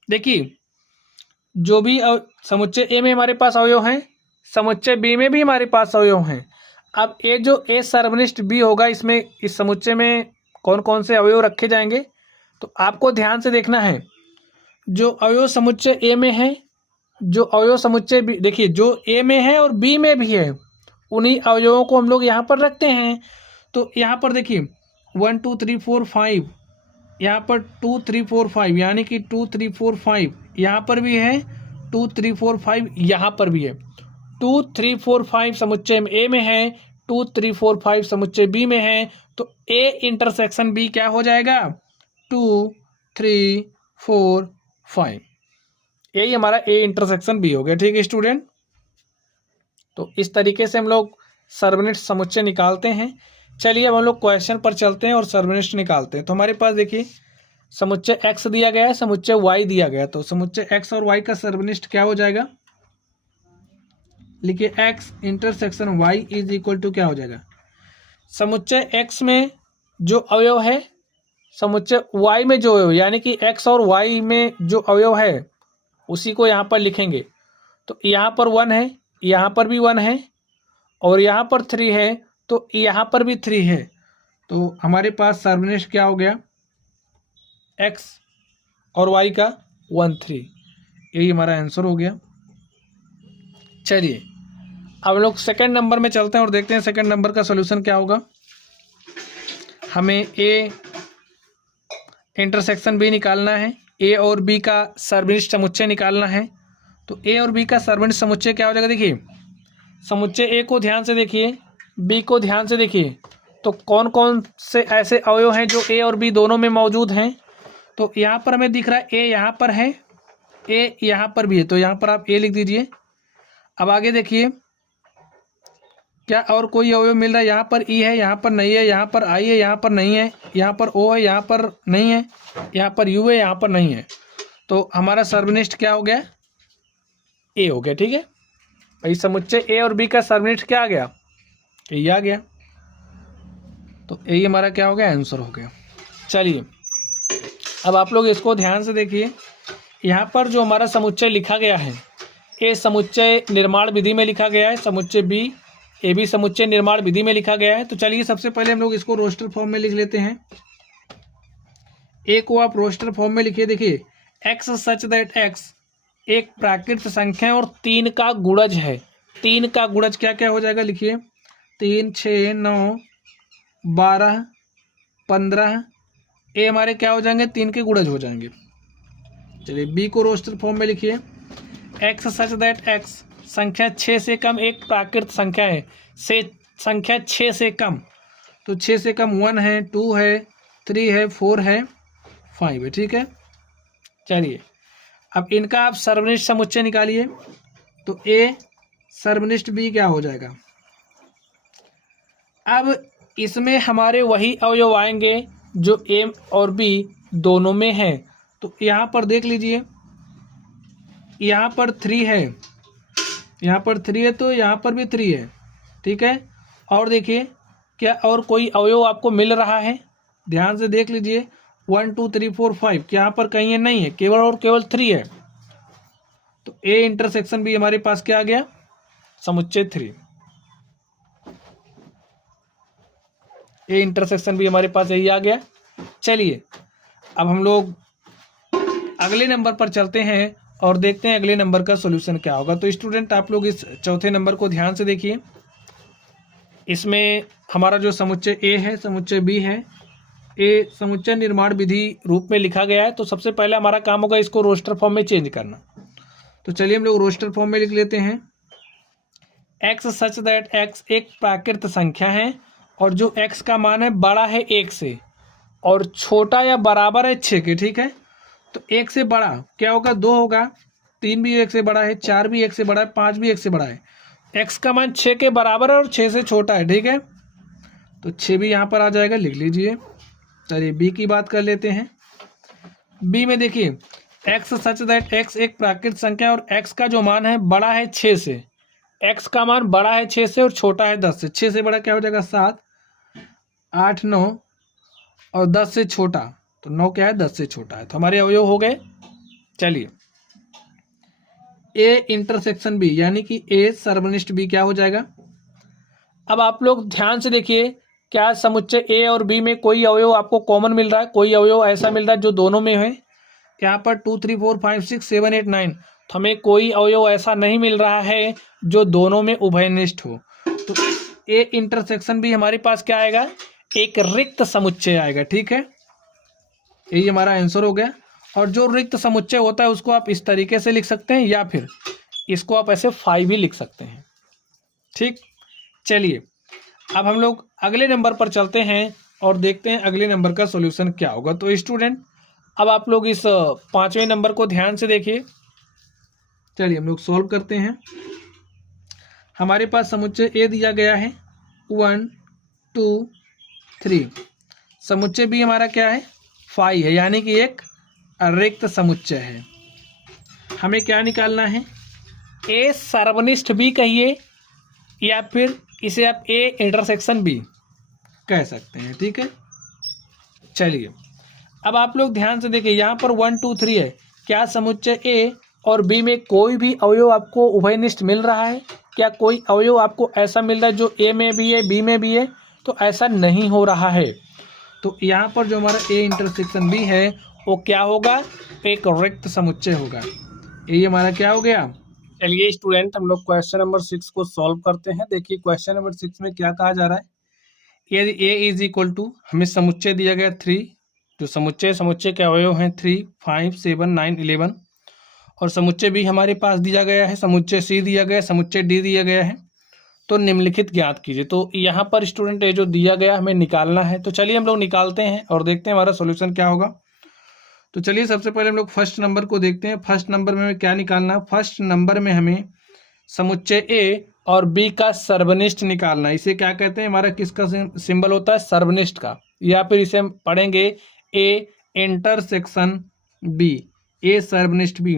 देखिए, जो भी समुच्चय ए में हमारे पास अवयव हैं, समुच्चय बी में भी हमारे पास अवयव हैं। अब ए जो ए सर्वनिष्ठ बी होगा, इसमें इस समुच्चय में कौन कौन से अवयव रखे जाएंगे? तो आपको ध्यान से देखना है। जो अवयव समुच्चय ए में है, जो अवयव समुच्चय बी, देखिए जो ए में है और बी में भी है, उन्हीं अवयवों को हम लोग यहाँ पर रखते हैं। तो यहाँ पर देखिए 1 2 3 4 5, यहाँ पर 2 3 4 5 यानी कि 2 3 4 5 यहाँ पर भी है, 2 3 4 5 यहाँ पर भी है। 2 3 4 5 समुच्चय ए में है, 2 3 4 5 समुच्चय बी में है। तो ए इंटरसेक्शन बी क्या हो जाएगा? 2 3 4 5। यही हमारा ए इंटरसेक्शन बी हो गया, ठीक है स्टूडेंट। तो इस तरीके से हम लोग सर्वनिष्ठ समुच्चय निकालते हैं। चलिए अब हम लोग क्वेश्चन पर चलते हैं और सर्वनिष्ठ निकालते हैं। तो हमारे पास देखिए समुच्चय x दिया गया है, समुच्चय y दिया गया है। तो समुच्चय x और y का सर्वनिष्ठ क्या हो जाएगा? लिखिए x intersection y is equal to क्या हो जाएगा? समुच्चय x में जो अवयव है, समुच्चय y में जो अवयव, यानी कि x और y में जो अवयव है उसी को यहाँ पर लिखेंगे। तो यहाँ पर 1 है, यहाँ पर भी 1 है और यहाँ पर 3 है, तो यहाँ पर भी 3 है। तो हमारे पास सर्वनिष्ठ क्या हो गया? x और y का 1 3। यही हमारा आंसर हो गया। चलिए अब लोग सेकंड नंबर में चलते हैं और देखते हैं सेकंड नंबर का सॉल्यूशन क्या होगा। हमें ए इंटरसेक्शन बी निकालना है, ए और बी का सर्वनिष्ठ समुच्चय निकालना है। तो ए और बी का सर्वनिष्ठ समुच्चय क्या हो जाएगा? देखिए समुच्चय ए को ध्यान से देखिए, बी को ध्यान से देखिए। तो कौन कौन से ऐसे अवयव हैं जो ए और बी दोनों में मौजूद हैं? तो यहाँ पर हमें दिख रहा है ए यहाँ पर है, ए यहाँ पर भी है, तो यहाँ पर आप ए लिख दीजिए। अब आगे देखिए क्या और कोई अवयव मिल रहा है? यहाँ पर ई है, यहाँ पर नहीं है, यहाँ पर आई है, यहाँ पर नहीं है, यहाँ पर ओ है, यहाँ पर नहीं है, यहाँ पर यू है, यहाँ पर नहीं है। तो हमारा सर्वनिष्ठ क्या हो गया? ए हो गया, ठीक है भाई। समुच्चय ए और बी का सर्वनिष्ठ क्या आ गया? ए आ गया। तो ए हमारा क्या हो गया? आंसर हो गया। चलिए अब आप लोग इसको ध्यान से देखिए। यहाँ पर जो हमारा समुच्चय लिखा गया है, ए समुच्चय निर्माण विधि में लिखा गया है, समुच्चय बी ए बी समुच्चय निर्माण विधि में लिखा गया है। तो चलिए सबसे पहले हम लोग इसको रोस्टर फॉर्म में लिख लेते हैं। ए को आप रोस्टर फॉर्म में लिखिए। देखिए एक्स सच दैट एक्स एक प्राकृत संख्या और 3 का गुणज है। 3 का गुणज क्या क्या हो जाएगा? लिखिए 3 6 9 12 15। ए हमारे क्या हो जाएंगे? 3 के गुणज हो जाएंगे। चलिए बी को रोस्टर फॉर्म में लिखिए। एक्स सच दैट एक्स संख्या 6 से कम एक प्राकृत संख्या है, से संख्या 6 से कम। तो 6 से कम 1 है, 2 है, 3 है, 4 है, 5 है, ठीक है। चलिए अब इनका आप सर्वनिष्ठ समुच्चय निकालिए। तो ए सर्वनिष्ठ बी क्या हो जाएगा? अब इसमें हमारे वही अवयव आएंगे जो ए और बी दोनों में है। तो यहाँ पर देख लीजिए, यहाँ पर 3 है, यहाँ पर 3 है, तो यहाँ पर भी 3 है, ठीक है। और देखिए क्या और कोई अवयव आपको मिल रहा है? ध्यान से देख लीजिए 1 2 3 4 5 क्या यहाँ पर कहीं है? नहीं है, केवल और केवल 3 है। तो ए इंटरसेक्शन भी हमारे पास क्या आ गया? समुच्चय 3। ए इंटरसेक्शन भी हमारे पास यही आ गया। चलिए अब हम लोग अगले नंबर पर चलते हैं और देखते हैं अगले नंबर का सॉल्यूशन क्या होगा। तो स्टूडेंट आप लोग इस चौथे नंबर को ध्यान से देखिए। इसमें हमारा जो समुच्चय ए है, समुच्चय बी है, ए समुच्चय निर्माण विधि रूप में लिखा गया है। तो सबसे पहले हमारा काम होगा इसको रोस्टर फॉर्म में चेंज करना। तो चलिए हम लोग रोस्टर फॉर्म में लिख लेते हैं। एक्स सच दैट एक्स एक प्राकृत संख्या है और जो x का मान है बड़ा है 1 से और छोटा या बराबर है 6 के, ठीक है। तो 1 से बड़ा क्या होगा, 2 होगा, 3 भी 1 से बड़ा है, 4 भी 1 से बड़ा है, 5 भी 1 से बड़ा है। x का मान 6 के बराबर है और 6 से छोटा है, ठीक है। तो 6 भी यहाँ पर आ जाएगा, लिख लीजिए। चलिए b की बात कर लेते हैं। b में देखिए x सच दैट x एक प्राकृत संख्या और x का जो मान है बड़ा है 6 से, x का मान बड़ा है 6 से और छोटा है 10 से। 6 से बड़ा क्या हो जाएगा 7, 8, 9 और 10 से छोटा, तो 9 क्या है 10 से छोटा है, तो हमारे अवयव हो गए। चलिए a इंटरसेक्शन b यानी कि a सर्वनिष्ठ b क्या हो जाएगा। अब आप लोग ध्यान से देखिए, क्या समुच्चय a और b में कोई अवयव आपको कॉमन मिल रहा है, कोई अवयव ऐसा मिल रहा है जो दोनों में है। यहाँ पर 2, 3, 4, 5, 6, 7, 8, 9, तो हमें कोई अवयव ऐसा नहीं मिल रहा है जो दोनों में उभयनिष्ठ हो। तो a इंटरसेक्शन b हमारे पास क्या आएगा, एक रिक्त समुच्चय आएगा, ठीक है। यही हमारा आंसर हो गया। और जो रिक्त समुच्चय होता है उसको आप इस तरीके से लिख सकते हैं या फिर इसको आप ऐसे 5 भी लिख सकते हैं, ठीक। चलिए अब हम लोग अगले नंबर पर चलते हैं और देखते हैं अगले नंबर का सॉल्यूशन क्या होगा। तो स्टूडेंट अब आप लोग इस 5वें नंबर को ध्यान से देखिए। चलिए हम लोग सॉल्व करते हैं। हमारे पास समुच्चय ए दिया गया है 1, 2, 3। समुच्चय बी हमारा क्या है 5 है, यानी कि एक रिक्त समुच्चय है। हमें क्या निकालना है, ए सर्वनिष्ठ बी कहिए या फिर इसे आप ए इंटरसेक्शन बी कह सकते हैं, ठीक है। चलिए अब आप लोग ध्यान से देखिए, यहाँ पर 1, 2, 3 है। क्या समुच्चय ए और बी में कोई भी अवयव आपको उभयनिष्ठ मिल रहा है? क्या कोई अवयव आपको ऐसा मिल रहा है जो ए में भी है बी में भी है? तो ऐसा नहीं हो रहा है। तो यहाँ पर जो हमारा ए इंटरसेक्शन बी है वो क्या होगा, एक रिक्त समुच्चय होगा। ये हमारा क्या हो गया। चलिए स्टूडेंट हम लोग क्वेश्चन नंबर 6 को सॉल्व करते हैं। देखिए क्वेश्चन नंबर 6 में क्या कहा जा रहा है, यदि ए इज इक्वल टू, हमें समुच्चय दिया गया 3, जो समुच्चय के अवयव हैं 3, 5, 7, 9, 11, और समुच्चय बी हमारे पास दिया गया है, समुच्चय सी दिया गया है, समुच्चय डी दिया गया है। तो निम्नलिखित ज्ञात कीजिए। तो यहाँ पर स्टूडेंट ये जो दिया गया हमें निकालना है, तो चलिए हम लोग निकालते हैं और देखते हैं हमारा सॉल्यूशन क्या होगा। तो चलिए सबसे पहले हम लोग फर्स्ट नंबर को देखते हैं। फर्स्ट नंबर में हमें क्या निकालना है, फर्स्ट नंबर में हमें समुच्चय ए और बी का सर्वनिष्ठ निकालना है। इसे क्या कहते हैं, हमारा किसका सिंबल होता है, सर्वनिष्ठ का, या फिर इसे हम पढ़ेंगे ए इंटरसेक्शन बी, ए सर्वनिष्ठ बी।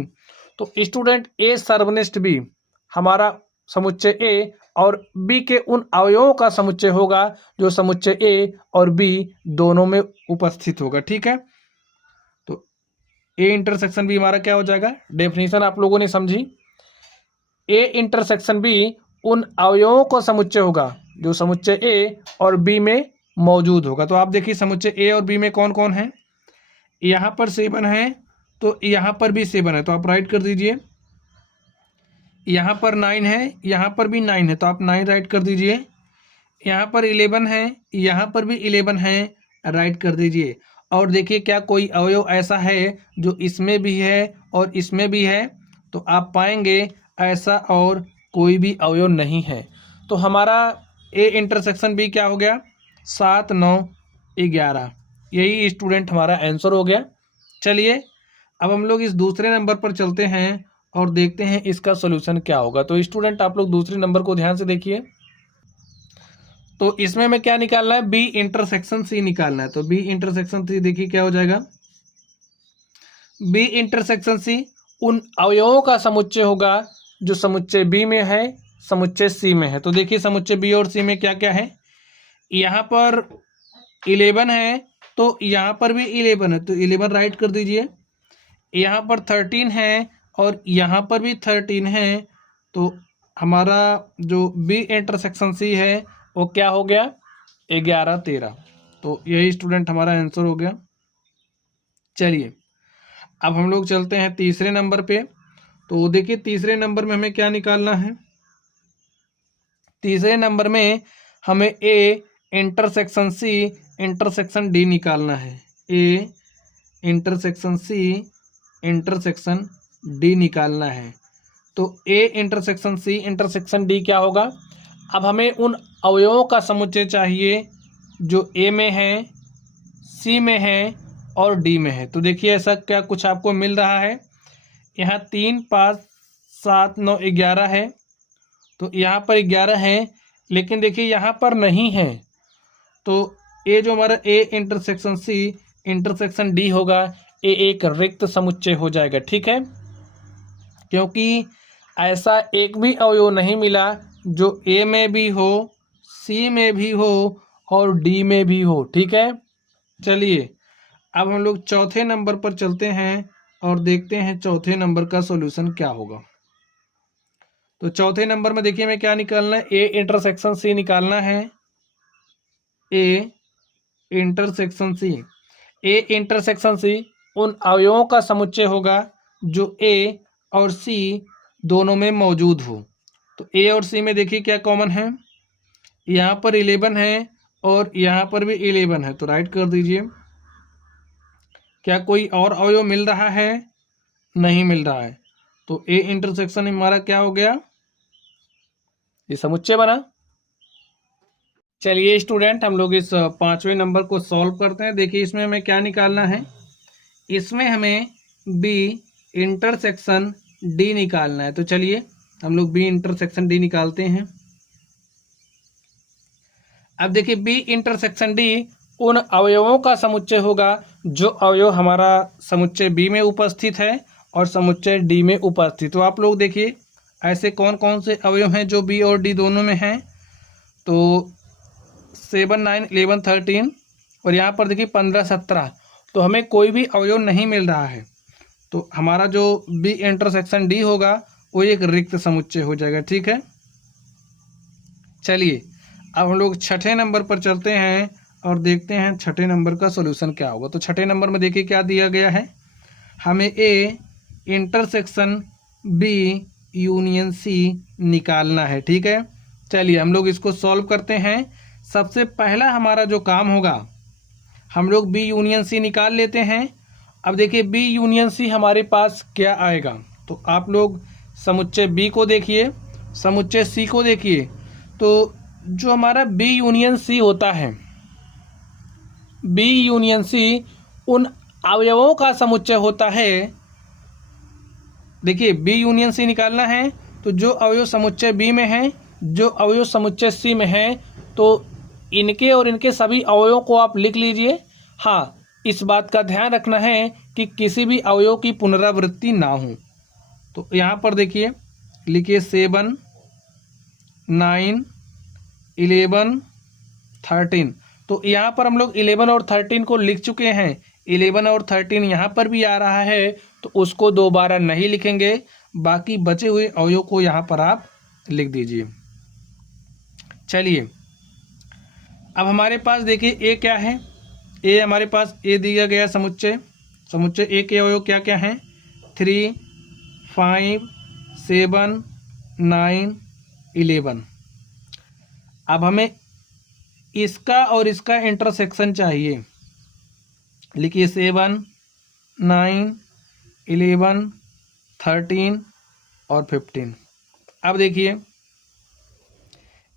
तो स्टूडेंट ए सर्वनिष्ठ बी हमारा समुच्चय ए और बी के उन अवयवों का समुच्चय होगा जो समुच्चय ए और बी दोनों में उपस्थित होगा, ठीक है। तो ए इंटरसेक्शन बी हमारा क्या हो जाएगा, डेफिनेशन आप लोगों ने समझी। ए इंटरसेक्शन बी उन अवयवों का समुच्चय होगा जो समुच्चय ए और बी में मौजूद होगा। तो आप देखिए समुच्चय ए और बी में कौन कौन है, यहाँ पर 7 है, तो यहाँ पर भी 7 है, तो आप राइट कर दीजिए। यहाँ पर 9 है, यहाँ पर भी 9 है, तो आप 9 राइट कर दीजिए। यहाँ पर 11 है, यहाँ पर भी 11 है, राइट कर दीजिए। और देखिए क्या कोई अवयव ऐसा है जो इसमें भी है और इसमें भी है, तो आप पाएंगे ऐसा और कोई भी अवयव नहीं है। तो हमारा ए इंटरसेक्शन बी क्या हो गया, 7, 9, 11। यही स्टूडेंट हमारा आंसर हो गया। चलिए अब हम लोग इस दूसरे नंबर पर चलते हैं और देखते हैं इसका सॉल्यूशन क्या होगा। तो स्टूडेंट आप लोग दूसरे नंबर को ध्यान से देखिए। तो इसमें हमें क्या निकालना है, बी इंटरसेक्शन सी निकालना है। तो बी इंटरसेक्शन सी देखिए क्या हो जाएगा, बी इंटरसेक्शन सी उन अवयवों का समुच्चय होगा जो समुच्चय बी में है, समुच्चय सी में है। तो देखिए समुच्चय बी और सी में क्या क्या है, यहाँ पर 11 है, तो यहाँ पर भी 11 है, तो 11 राइट कर दीजिए। यहाँ पर 13 है और यहाँ पर भी 13 है, तो हमारा जो बी इंटरसेक्शन सी है वो क्या हो गया, 11, 13। तो यही स्टूडेंट हमारा आंसर हो गया। चलिए अब हम लोग चलते हैं तीसरे नंबर पे। तो देखिए तीसरे नंबर में हमें क्या निकालना है, तीसरे नंबर में हमें A intersection C intersection D निकालना है। A intersection C intersection D निकालना है। तो A intersection C intersection D क्या होगा, अब हमें उन अवयवों का समुच्चय चाहिए जो ए में है, सी में है और डी में है। तो देखिए ऐसा क्या कुछ आपको मिल रहा है। यहाँ 3, 5, 7, 9, 11 है। तो यहाँ पर 11 है, लेकिन देखिए यहाँ पर नहीं है। तो ए जो हमारा A intersection C intersection D होगा, ए एक रिक्त समुच्चय हो जाएगा। ठीक है, क्योंकि ऐसा एक भी अवयव नहीं मिला जो ए में भी हो, सी में भी हो और डी में भी हो। ठीक है, चलिए अब हम लोग चौथे नंबर पर चलते हैं और देखते हैं चौथे नंबर का सॉल्यूशन क्या होगा। तो चौथे नंबर में देखिए हमें क्या निकालना है, ए इंटरसेक्शन सी निकालना है। A intersection C, A intersection सी उन अवयवों का समुच्चय होगा जो ए और सी दोनों में मौजूद हो। तो ए और सी में देखिए क्या कॉमन है, यहाँ पर 11 है और यहाँ पर भी 11 है। तो राइट कर दीजिए। क्या कोई और अवयव मिल रहा है? नहीं मिल रहा है। तो ए इंटरसेक्शन हमारा क्या हो गया, ये समुच्चय बना। चलिए स्टूडेंट हम लोग इस 5वें नंबर को सॉल्व करते हैं। देखिए इसमें हमें क्या निकालना है, इसमें हमें बी इंटरसेक्शन डी निकालना है। तो चलिए हम लोग बी इंटरसेक्शन डी निकालते हैं। अब देखिए बी इंटरसेक्शन डी उन अवयवों का समुच्चय होगा जो अवयव हमारा समुच्चय बी में उपस्थित है और समुच्चय डी में उपस्थित। तो आप लोग देखिए ऐसे कौन कौन से अवयव हैं जो बी और डी दोनों में हैं। तो 7, 9, 11, 13 और यहाँ पर देखिए 15, 17। तो हमें कोई भी अवयव नहीं मिल रहा है। तो हमारा जो बी इंटरसेक्शन डी होगा वो एक रिक्त समुच्चय हो जाएगा। ठीक है, चलिए अब हम लोग छठे नंबर पर चलते हैं और देखते हैं छठे नंबर का सॉल्यूशन क्या होगा। तो छठे नंबर में देखिए क्या दिया गया है, हमें A intersection B union C निकालना है। ठीक है, चलिए हम लोग इसको सॉल्व करते हैं। सबसे पहला हमारा जो काम होगा, हम लोग बी यूनियन सी निकाल लेते हैं। अब देखिए बी यूनियन सी हमारे पास क्या आएगा। तो आप लोग समुच्चय बी को देखिए, समुच्चय सी को देखिए। तो जो हमारा बी यूनियन सी होता है, बी यूनियन सी उन अवयवों का समुच्चय होता है। देखिए बी यूनियन सी निकालना है तो जो अवयव समुच्चय बी में है, जो अवयव समुच्चय सी में है, तो इनके और इनके सभी अवयवों को आप लिख लीजिए। हाँ, इस बात का ध्यान रखना है कि किसी भी अवयव की पुनरावृत्ति ना हो। तो यहाँ पर देखिए लिखिए 7, 9, 11, 13। तो यहाँ पर हम लोग 11 और 13 को लिख चुके हैं। 11 और 13 यहाँ पर भी आ रहा है, तो उसको दोबारा नहीं लिखेंगे। बाकी बचे हुए अवयव को यहाँ पर आप लिख दीजिए। चलिए अब हमारे पास देखिए ए क्या है, ए हमारे पास ए दिया गया समुच्चय। समुच्चय ए के अवयव क्या क्या हैं, 3, 5, 7, 9, 11। अब हमें इसका और इसका इंटरसेक्शन चाहिए। लिखिए 7, 9, 11, 13 और 15। अब देखिए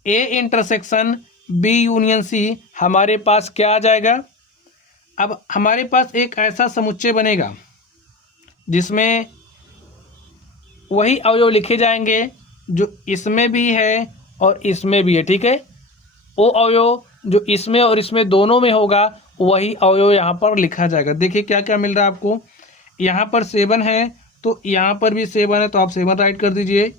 A intersection B union C हमारे पास क्या आ जाएगा। अब हमारे पास एक ऐसा समुच्चय बनेगा जिसमें वही अवयव लिखे जाएंगे जो इसमें भी है और इसमें भी है। ठीक है, वो अवयव जो इसमें और इसमें दोनों में होगा वही अवयव यहाँ पर लिखा जाएगा। देखिए क्या क्या मिल रहा है आपको, यहाँ पर 7 है तो यहाँ पर भी 7 है, तो आप 7 राइट कर दीजिए।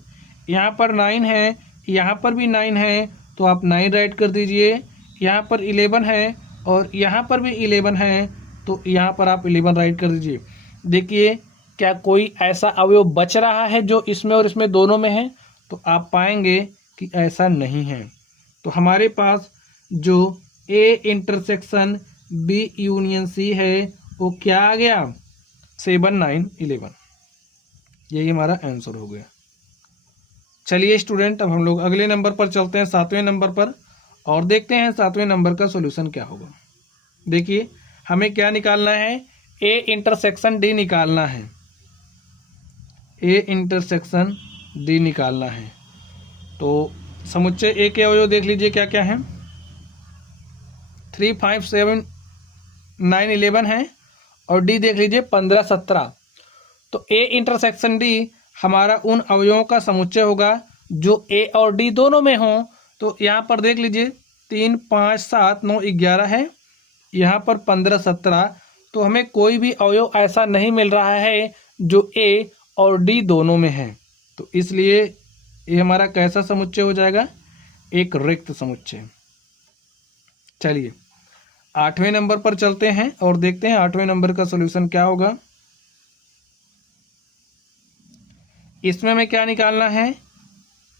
यहाँ पर 9 है, यहाँ पर भी 9 है, तो आप 9 राइट कर दीजिए। यहाँ पर 11 है और यहाँ पर भी 11 है, तो यहाँ पर आप 11 राइट कर दीजिए। देखिए क्या कोई ऐसा अवयव बच रहा है जो इसमें और इसमें दोनों में है, तो आप पाएंगे कि ऐसा नहीं है। तो हमारे पास जो A intersection B union C है वो क्या आ गया, 7, 9, 11। यही हमारा आंसर हो गया। चलिए स्टूडेंट अब हम लोग अगले नंबर पर चलते हैं, 7वें नंबर पर, और देखते हैं 7वें नंबर का सॉल्यूशन क्या होगा। देखिए हमें क्या निकालना है, ए इंटरसेक्शन डी निकालना है। ए इंटरसेक्शन डी निकालना है। तो समुच्चय ए के अवयव देख लीजिए क्या क्या है। 3, 5, 7, 9, 11 है। और डी देख लीजिए 15, 17। तो ए इंटरसेक्शन डी हमारा उन अवयवों का समुच्चय होगा जो ए और डी दोनों में हों। तो यहाँ पर देख लीजिए 3, 5, 7, 9, 11 है, यहाँ पर 15, 17। तो हमें कोई भी अवयव ऐसा नहीं मिल रहा है जो ए और डी दोनों में है। तो इसलिए ये हमारा कैसा समुच्चय हो जाएगा? एक रिक्त समुच्चय। चलिए 8वें नंबर पर चलते हैं और देखते हैं 8वें नंबर का सॉल्यूशन क्या होगा। इसमें हमें क्या निकालना है?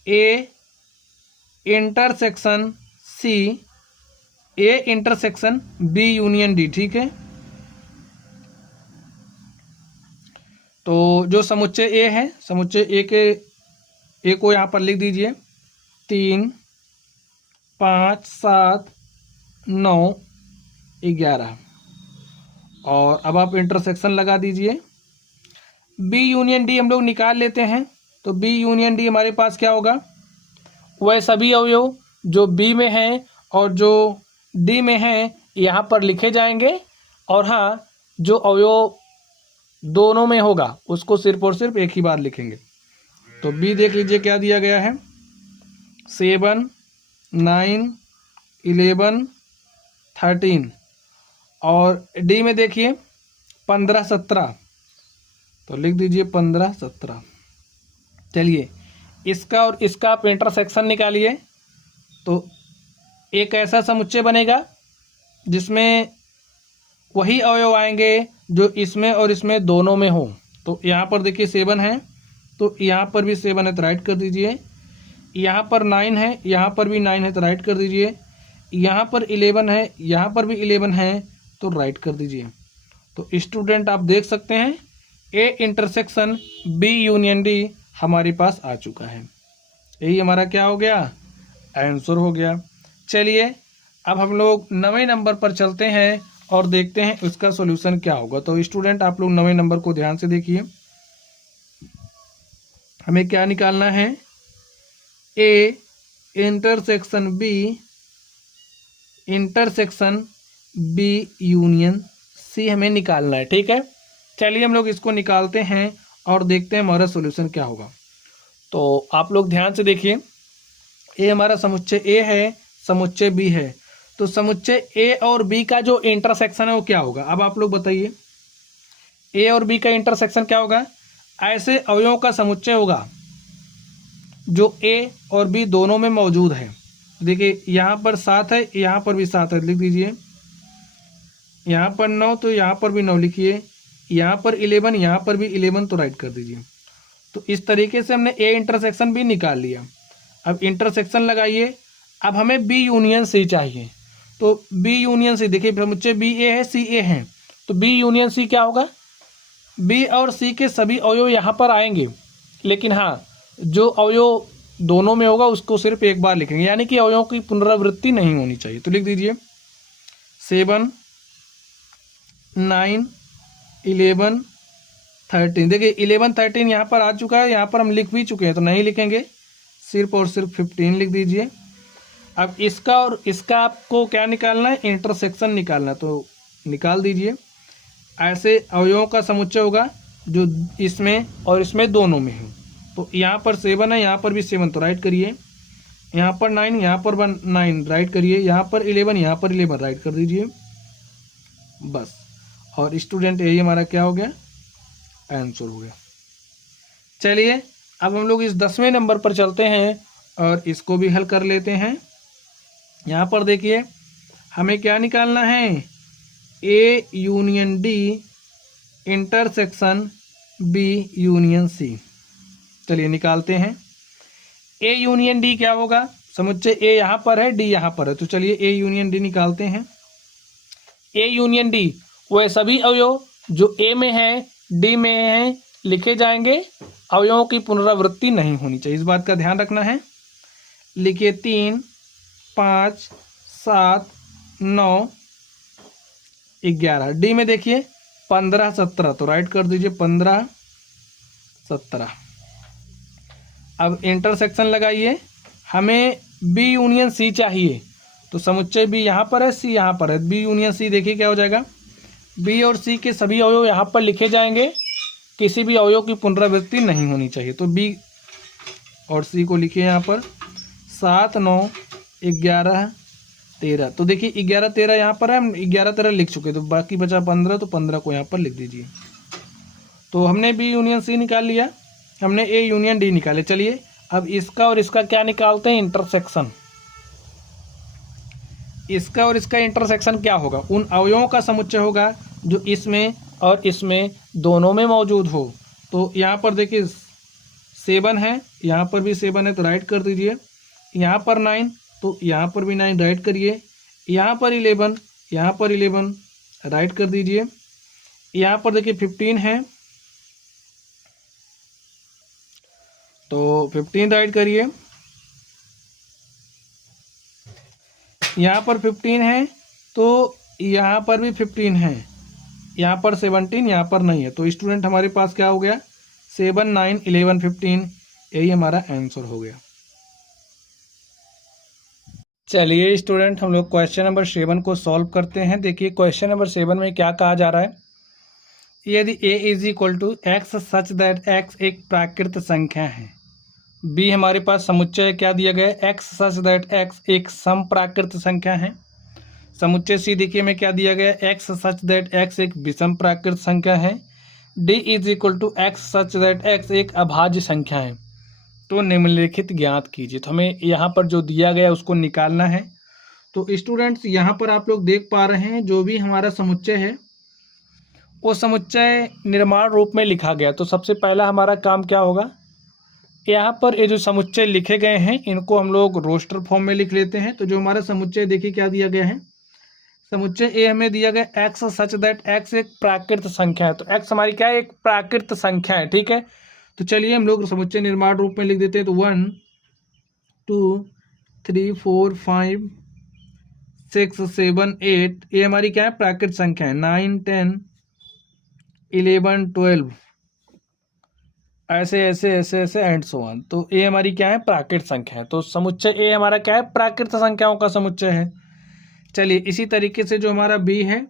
A intersection C, A intersection B union D. ठीक है, तो जो समुच्चय ए है, समुच्चय ए को यहाँ पर लिख दीजिए 3, 5, 7, 9, 11। और अब आप इंटरसेक्शन लगा दीजिए। बी यूनियन डी हम लोग निकाल लेते हैं। तो बी यूनियन डी हमारे पास क्या होगा? वह सभी अवयव जो बी में हैं और जो डी में हैं यहाँ पर लिखे जाएंगे। और हाँ, जो अवयव दोनों में होगा उसको सिर्फ और सिर्फ एक ही बार लिखेंगे। तो बी देख लीजिए क्या दिया गया है, 7, 9, 11, 13। और डी में देखिए 15, 17। तो लिख दीजिए 15, 17। चलिए इसका और इसका आप इंटरसेक्शन निकालिए। तो एक ऐसा समुच्चय बनेगा जिसमें वही अवयव आएंगे जो इसमें और इसमें दोनों में हो। तो यहाँ पर देखिए 7 है, तो यहाँ पर भी 7 है तो राइट कर दीजिए। यहाँ पर 9 है, यहाँ पर भी 9 है तो राइट कर दीजिए। यहाँ पर 11 है, यहाँ पर भी 11 है तो राइट कर दीजिए। तो स्टूडेंट आप देख सकते हैं A intersection B union D हमारे पास आ चुका है। यही हमारा क्या हो गया? आंसर हो गया। चलिए अब हम लोग 9वें नंबर पर चलते हैं और देखते हैं उसका सॉल्यूशन क्या होगा। तो स्टूडेंट आप लोग 9वें नंबर को ध्यान से देखिए। हमें क्या निकालना है? A intersection B union C हमें निकालना है। ठीक है, चलिए हम लोग इसको निकालते हैं और देखते हैं हमारा सॉल्यूशन क्या होगा। तो आप लोग ध्यान से देखिए, ए हमारा समुच्चय ए है, समुच्चय बी है। तो समुच्चय ए और बी का जो इंटरसेक्शन है वो क्या होगा? अब आप लोग बताइए, ए और बी का इंटरसेक्शन क्या होगा? ऐसे अवयवों का समुच्चय होगा जो ए और बी दोनों में मौजूद है। देखिए यहाँ पर 7 है, यहाँ पर भी 7 है, लिख दीजिए। यहाँ पर 9 तो यहाँ पर भी 9 लिखिए। यहाँ पर 11, यहाँ पर भी 11 तो राइट कर दीजिए। तो इस तरीके से हमने ए इंटरसेक्शन भी निकाल लिया। अब इंटरसेक्शन लगाइए। अब हमें बी यूनियन सी चाहिए। तो बी यूनियन सी, देखिए समुच्चय बी ए है, सी ए है, तो बी यूनियन सी क्या होगा? बी और सी के सभी अवयव यहाँ पर आएंगे, लेकिन हाँ, जो अवयव दोनों में होगा उसको सिर्फ एक बार लिखेंगे, यानी कि अवयवों की पुनरावृत्ति नहीं होनी चाहिए। तो लिख दीजिए 7, 9, 11, 13। देखिए 11, 13 यहाँ पर आ चुका है, यहाँ पर हम लिख भी चुके हैं तो नहीं लिखेंगे, सिर्फ और सिर्फ 15 लिख दीजिए। अब इसका और इसका आपको क्या निकालना है? इंटरसेक्शन निकालना है, तो निकाल दीजिए। ऐसे अवयवों का समुच्चय होगा जो इसमें और इसमें दोनों में हो। तो यहाँ पर 7 है, यहाँ पर भी 7 तो राइट करिए। यहाँ पर 9, यहाँ पर 9 राइट करिए। यहाँ पर 11, यहाँ पर 11 राइट कर दीजिए, बस। और स्टूडेंट यही हमारा क्या हो गया? आंसर हो गया। चलिए अब हम लोग इस 10वें नंबर पर चलते हैं और इसको भी हल कर लेते हैं। यहाँ पर देखिए हमें क्या निकालना है? A union D intersection B union C. चलिए निकालते हैं। ए यूनियन डी क्या होगा? समुच्चय ए यहाँ पर है, डी यहाँ पर है, तो चलिए ए यूनियन डी निकालते हैं। ए यूनियन डी वह सभी अवयव जो ए में है, डी में है, लिखे जाएंगे। अवयवों की पुनरावृत्ति नहीं होनी चाहिए, इस बात का ध्यान रखना है। लिखिए 3, 5, 7, 9, 11। डी में देखिए 15, 17 तो राइट कर दीजिए, 15, 17। अब इंटरसेक्शन लगाइए। हमें बी यूनियन सी चाहिए, तो समुच्चय बी यहाँ पर है, सी यहाँ पर है, बी यूनियन सी देखिए क्या हो जाएगा, बी और सी के सभी अवयव यहाँ पर लिखे जाएंगे, किसी भी अवयव की पुनरावृत्ति नहीं होनी चाहिए। तो बी और सी को लिखिए यहाँ पर 7, 9, 11, 13। तो देखिए 11, 13 यहाँ पर है, हम 11, 13 लिख चुके, तो बाकी बचा 15, तो 15 को यहाँ पर लिख दीजिए। तो हमने बी यूनियन सी निकाल लिया, हमने ए यूनियन डी निकाले। चलिए अब इसका और इसका क्या निकालते हैं, इंटरसेक्शन। इसका और इसका इंटरसेक्शन क्या होगा, उन अवयवों का समुच्चय होगा जो इसमें और इसमें दोनों में मौजूद हो। तो यहाँ पर देखिए 7 है, यहाँ पर भी 7 है, तो राइट कर दीजिए। यहाँ पर 9, तो यहाँ पर भी 9 राइट करिए। यहाँ पर 11, यहाँ पर 11 राइट कर दीजिए। यहाँ पर देखिए 15 है, तो 15 राइट करिए। यहाँ पर 15 है, तो यहाँ पर भी 15 है, यहाँ पर 17, यहाँ पर नहीं है। तो स्टूडेंट हमारे पास क्या हो गया, 7, 9, 11, 15, यही हमारा आंसर हो गया। चलिए स्टूडेंट हम लोग क्वेश्चन नंबर 7 को सॉल्व करते हैं। देखिए क्वेश्चन नंबर 7 में क्या कहा जा रहा है, यदि a is equal to x such that x एक प्राकृत संख्या है। b हमारे पास समुच्चय क्या दिया गया है, x सच दैट x एक समप्राकृत संख्या है। समुच्चय c देखिए में क्या दिया गया है, x सच दैट x एक विषम प्राकृत संख्या है। d is equal to x such that x एक अभाज्य संख्या है। तो निम्नलिखित ज्ञात कीजिए। तो हमें यहाँ पर जो दिया गया उसको निकालना है। तो स्टूडेंट्स यहाँ पर आप लोग देख पा रहे हैं जो भी हमारा समुच्चय है वो समुच्चय निर्माण रूप में लिखा गया। तो सबसे पहला हमारा काम क्या होगा, यहाँ पर ये जो समुच्चय लिखे गए हैं इनको हम लोग रोस्टर फॉर्म में लिख लेते हैं। तो जो हमारा समुच्चय देखिए क्या दिया गया है, समुच्चय ए हमें दिया गया एक्स सच दैट एक्स एक प्राकृत संख्या है। तो एक्स हमारी क्या है, एक प्राकृत संख्या है, ठीक है। तो चलिए हम लोग समुच्चय निर्माण रूप में लिख देते हैं। तो 1, 2, 3, 4, 5, 6, 7, 8 ये हमारी क्या है, प्राकृत संख्या है। 9, 10, 11, 12 ऐसे ऐसे ऐसे ऐसे एंड सो ऑन। तो ए हमारी क्या है, प्राकृत संख्या है। तो समुच्चय ए हमारा क्या है, प्राकृत संख्याओं का समुच्चय है। चलिए इसी तरीके से जो हमारा बी है,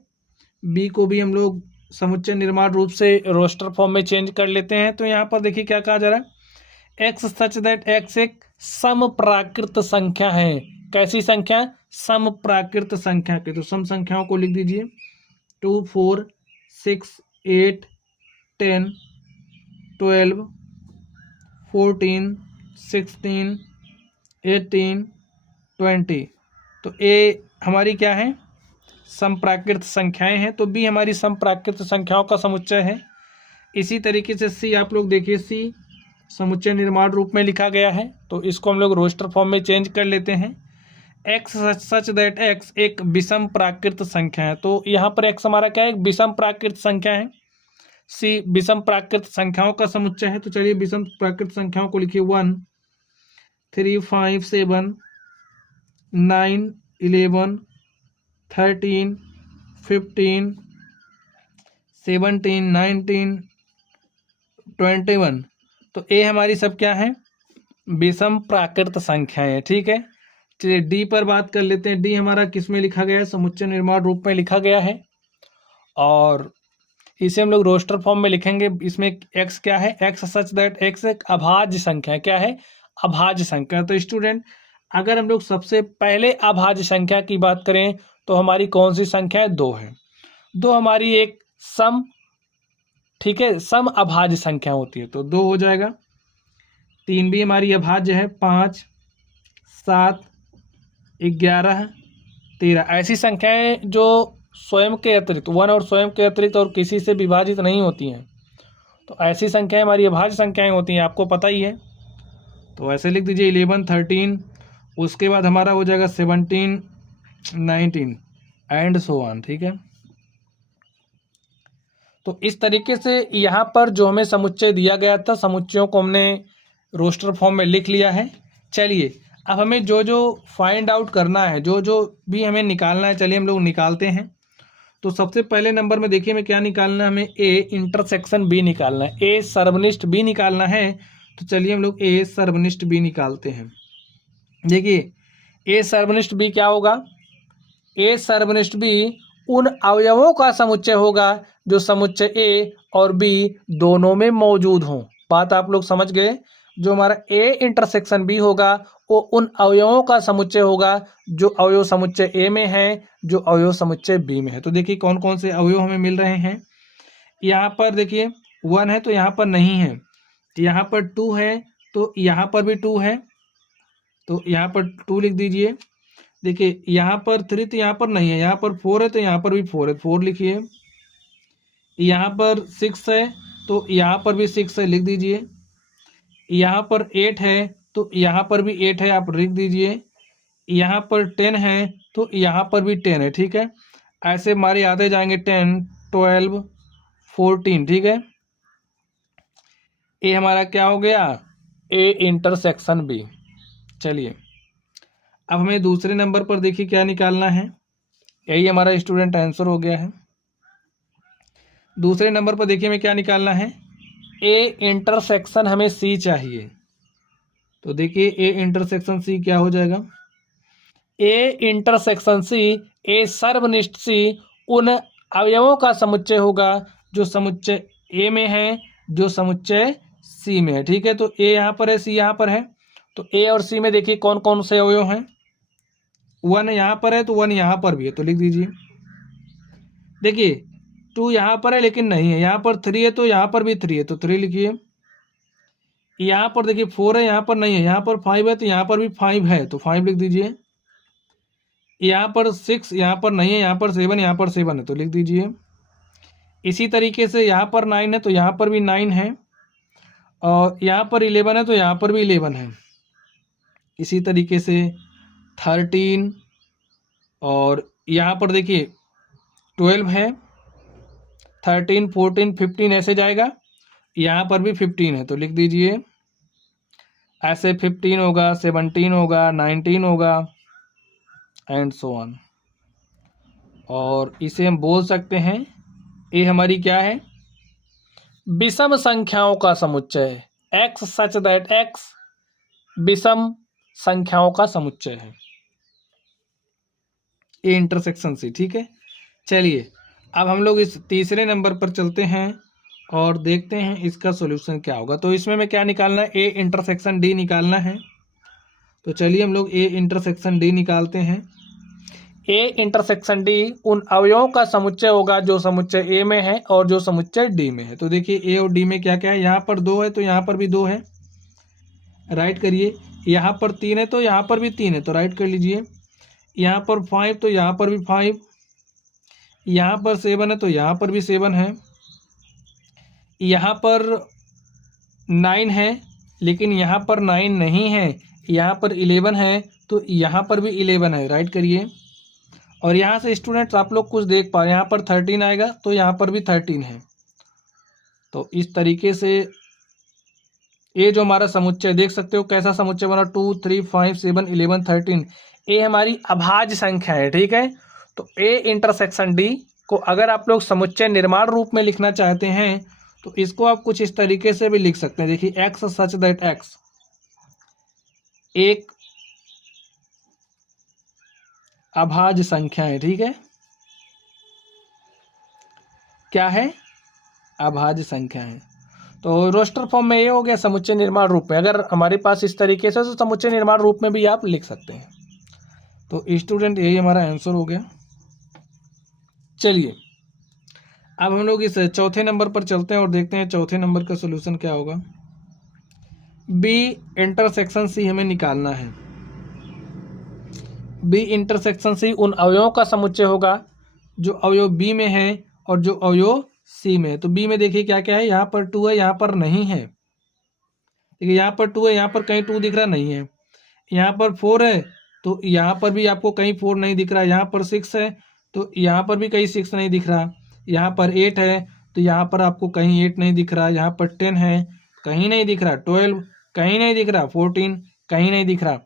बी को भी हम लोग समुच्चय निर्माण रूप से रोस्टर फॉर्म में चेंज कर लेते हैं। तो यहाँ पर देखिए क्या कहा जा रहा है, एक्स सच दैट एक्स एक समप्राकृत संख्या है। कैसी संख्या, समप्राकृत संख्या के। तो सम संख्याओं को लिख दीजिए 2, 4, 6, 8, 10, 12, 14, 16, 18, 20। तो ए हमारी क्या है, समप्राकृत संख्याएं हैं। तो बी हमारी समप्राकृत संख्याओं का समुच्चय है। इसी तरीके से सी आप लोग देखिए, सी समुच्चय निर्माण रूप में लिखा गया है। तो इसको हम लोग रोस्टर फॉर्म में चेंज कर लेते हैं। एक्स सच दैट एक्स एक विषम प्राकृत संख्या है। तो यहाँ पर एक्स हमारा क्या है, एक विषम प्राकृत संख्या है। सी विषम प्राकृत संख्याओं का समुच्चय है। तो चलिए विषम प्राकृत संख्याओं को लिखिए 1, 3, 5, 7, 9, 11, 13, 15, 17, 19, 21। तो ए हमारी सब क्या है, विषम प्राकृत संख्याएं है, ठीक है। चलिए डी पर बात कर लेते हैं। डी हमारा किस में लिखा गया है, समुच्चय निर्माण रूप में लिखा गया है और इसे हम लोग रोस्टर फॉर्म में लिखेंगे। इसमें एक्स क्या है, एक्स सच दैट एक्स एक अभाज्य संख्या है। क्या है, अभाज्य संख्या। तो स्टूडेंट अगर हम लोग सबसे पहले अभाज्य संख्या की बात करें तो हमारी कौन सी संख्या है, 2 है। 2 हमारी एक सम, ठीक है, सम अभाज्य संख्या होती है। तो 2 हो जाएगा। 3 भी हमारी अभाज्य है। 5, 7, 11, 13 ऐसी संख्याएं जो स्वयं के अतिरिक्त, 1 और स्वयं के अतिरिक्त और किसी से विभाजित नहीं होती हैं। तो ऐसी संख्याएं हमारी अभाज्य संख्याएं होती हैं, आपको पता ही है। तो ऐसे लिख दीजिए 11, 13, उसके बाद हमारा हो जाएगा 17, 19 एंड सो ऑन, ठीक है। तो इस तरीके से यहाँ पर जो हमें समुच्चय दिया गया था, समुच्चयों को हमने रोस्टर फॉर्म में लिख लिया है। चलिए अब हमें जो जो फाइंड आउट करना है, जो जो भी हमें निकालना है, चलिए हम लोग निकालते हैं। तो सबसे पहले नंबर में देखिए हमें क्या निकालना है, हमें ए इंटरसेक्शन बी निकालना है, ए सर्वनिष्ठ बी निकालना है। तो चलिए हम लोग ए सर्वनिष्ठ बी निकालते हैं। देखिए ए सर्वनिष्ठ बी क्या होगा, ए सर्वनिष्ठ बी उन अवयवों का समुच्चय होगा जो समुच्चय ए और बी दोनों में मौजूद हों। बात आप लोग समझ गए। जो हमारा ए इंटरसेक्शन बी होगा वो उन अवयवों का समुच्चय होगा जो अवयव समुच्चय ए में है, जो अवयव समुच्चय बी में है। तो देखिए कौन कौन से अवयव हमें मिल रहे हैं। यहाँ पर देखिए 1 है तो यहाँ पर नहीं है, यहाँ पर 2 है तो यहाँ पर भी 2 है, तो यहाँ पर 2 लिख दीजिए। देखिए यहाँ पर 3 तो यहाँ पर नहीं है, यहाँ पर 4 है तो यहाँ पर भी 4 है, 4 लिखिए। यहाँ पर 6 है तो यहाँ पर भी 6 है, लिख दीजिए। यहाँ पर 8 है तो यहाँ पर भी 8 है, आप लिख दीजिए। यहाँ पर 10 है तो यहाँ पर भी 10 है, ठीक है। ऐसे हमारे आते जाएंगे 10, 12, 14, ठीक है। ये हमारा क्या हो गया, ए इंटरसेक्शन बी। चलिए अब हमें दूसरे नंबर पर देखिए क्या निकालना है। यही हमारा स्टूडेंट आंसर हो गया है। दूसरे नंबर पर देखिए हमें क्या निकालना है, ए इंटरसेक्शन हमें सी चाहिए। तो देखिए ए इंटरसेक्शन सी क्या हो जाएगा, ए इंटरसेक्शन सी, ए सर्वनिष्ठ सी उन अवयवों का समुच्चय होगा जो समुच्चय ए में है, जो समुच्चय सी में है, ठीक है। तो ए यहाँ पर है, सी यहाँ पर है, तो ए और सी में देखिए कौन कौन से अवयव हैं। 1 यहाँ पर है तो 1 यहाँ पर भी है, तो लिख दीजिए। देखिए 2 यहाँ पर है लेकिन नहीं है, यहाँ पर 3 है तो यहाँ पर भी 3 है, तो 3 लिखिए। यहाँ पर देखिए 4 है, यहाँ पर नहीं है, यहाँ पर 5 है तो यहाँ पर भी 5 है, तो 5 लिख दीजिए। यहाँ पर 6 यहाँ पर नहीं है, यहाँ पर 7, यहाँ पर 7 है, तो लिख दीजिए। इसी तरीके से यहाँ पर 9 है तो यहाँ पर भी 9 है, और यहाँ पर 11 है तो यहाँ पर भी 11 है। इसी तरीके से 13, और यहाँ पर देखिए 12 है, 13, 14, 15 ऐसे जाएगा। यहाँ पर भी 15 है, तो लिख दीजिए। ऐसे 15 होगा, 17 होगा, 19 होगा, एंड सो ऑन। और इसे हम बोल सकते हैं ये हमारी क्या है, विषम संख्याओं का समुच्चय है। एक्स सच दैट एक्स विषम संख्याओं का समुच्चय है, ए इंटरसेक्शन सी, ठीक है। चलिए अब हम लोग इस तीसरे नंबर पर चलते हैं और देखते हैं इसका सॉल्यूशन क्या होगा। तो इसमें मैं क्या निकालना है, ए इंटरसेक्शन डी निकालना है। तो चलिए हम लोग ए इंटरसेक्शन डी निकालते हैं। ए इंटरसेक्शन डी उन अवयवों का समुच्चय होगा जो समुच्चय ए में है और जो समुच्चय डी में है। तो देखिए ए और डी में क्या क्या है, यहाँ पर 2 है तो यहाँ पर भी 2 है, राइट करिए। यहाँ पर 3 है तो यहाँ पर भी 3 है, तो राइट कर लीजिए। यहाँ पर 5 तो यहाँ पर भी 5, यहाँ पर 7 है तो यहाँ पर भी 7 है, यहाँ पर 9 है लेकिन यहाँ पर 9 नहीं है, यहाँ पर 11 है तो यहाँ पर भी 11 है, राइट करिए। और यहाँ से स्टूडेंट्स आप लोग कुछ देख पा रहे हैं, यहाँ पर 13 आएगा तो यहाँ पर भी 13 है। तो इस तरीके से ये जो हमारा समुच्चय देख सकते हो कैसा समुच्चय बना, 2, 3, 5, 7, 11, 13। ये हमारी अभाज्य संख्या है, ठीक है। तो ए इंटरसेक्शन डी को अगर आप लोग समुच्चय निर्माण रूप में लिखना चाहते हैं तो इसको आप कुछ इस तरीके से भी लिख सकते हैं। देखिए एक्स सच दैट एक्स एक अभाज्य संख्या है, ठीक है। क्या है, अभाज्य संख्या है। तो रोस्टर फॉर्म में ये हो गया समुच्चय निर्माण रूप में। अगर हमारे पास इस तरीके से तो समुच्चय निर्माण रूप में भी आप लिख सकते हैं। तो स्टूडेंट यही हमारा आंसर हो गया। चलिए अब हम लोग इस चौथे नंबर पर चलते हैं और देखते हैं चौथे नंबर का सॉल्यूशन क्या होगा। बी इंटरसेक्शन सी हमें निकालना है। बी इंटरसेक्शन सी उन अवयवों का समुच्चय होगा जो अवयव बी में है और जो अवयव सी में है। तो बी में देखिए क्या क्या है, यहाँ पर 2 है, यहाँ पर नहीं है। देखिए यहाँ पर 2 है, यहाँ पर कहीं 2 दिख रहा नहीं है। यहाँ पर 4 है तो यहाँ पर भी आपको कहीं 4 नहीं दिख रहा। यहाँ पर 6 है तो यहाँ पर भी कहीं 6 नहीं दिख रहा। यहाँ पर 8 है तो यहाँ पर आपको कहीं 8 नहीं दिख रहा। यहाँ पर 10 है कहीं नहीं दिख रहा, 12 कहीं नहीं दिख रहा, 14 कहीं नहीं दिख रहा।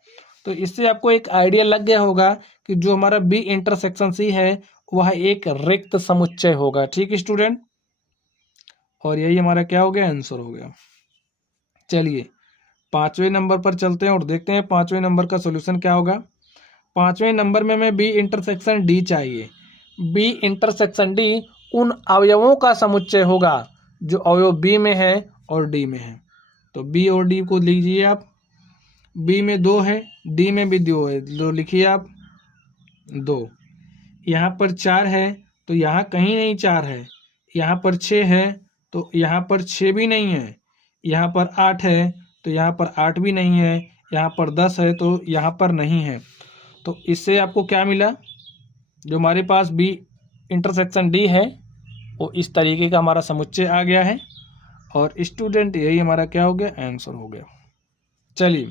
तो इससे आपको एक आइडिया लग गया होगा कि जो हमारा बी इंटरसेक्शन सी है वह एक रिक्त समुच्चय होगा, ठीक स्टूडेंट। और यही हमारा क्या हो गया, आंसर हो गया। चलिए 5वें नंबर पर चलते हैं और देखते हैं 5वें नंबर का सोल्यूशन क्या होगा। 5वें नंबर में हमें बी इंटरसेक्शन डी चाहिए। बी इंटरसेक्शन डी उन अवयवों का समुच्चय होगा जो अवयव बी में है और डी में है। तो बी और डी को लीजिए आप। बी में 2 है, डी में भी 2 है, तो लिखिए आप 2। यहाँ पर 4 है तो यहाँ कहीं नहीं 4 है। यहाँ पर 6 है तो यहाँ पर 6 भी नहीं है। यहाँ पर 8 है तो यहाँ पर 8 भी नहीं है। यहाँ पर 10 है तो यहाँ पर नहीं है। तो इससे आपको क्या मिला, जो हमारे पास बी इंटरसेक्शन डी है वो इस तरीके का हमारा समुच्चय आ गया है। और स्टूडेंट यही हमारा क्या हो गया, आंसर हो गया। चलिए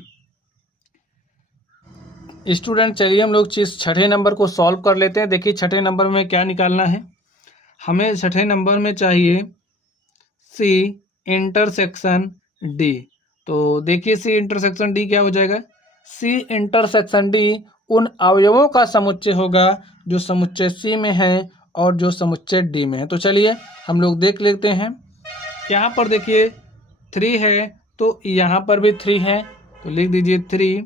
स्टूडेंट, चलिए हम लोग इस 6ठे नंबर को सॉल्व कर लेते हैं। देखिए 6ठे नंबर में क्या निकालना है हमें। 6ठे नंबर में चाहिए सी इंटरसेक्शन डी। तो देखिए सी इंटरसेक्शन डी क्या हो जाएगा, सी इंटरसेक्शन डी उन अवयवों का समुच्चय होगा जो समुच्चय सी में है और जो समुच्चय डी में है। तो चलिए हम लोग देख लेते हैं। यहाँ पर देखिए 3 है तो यहाँ पर भी 3 है, तो लिख दीजिए 3।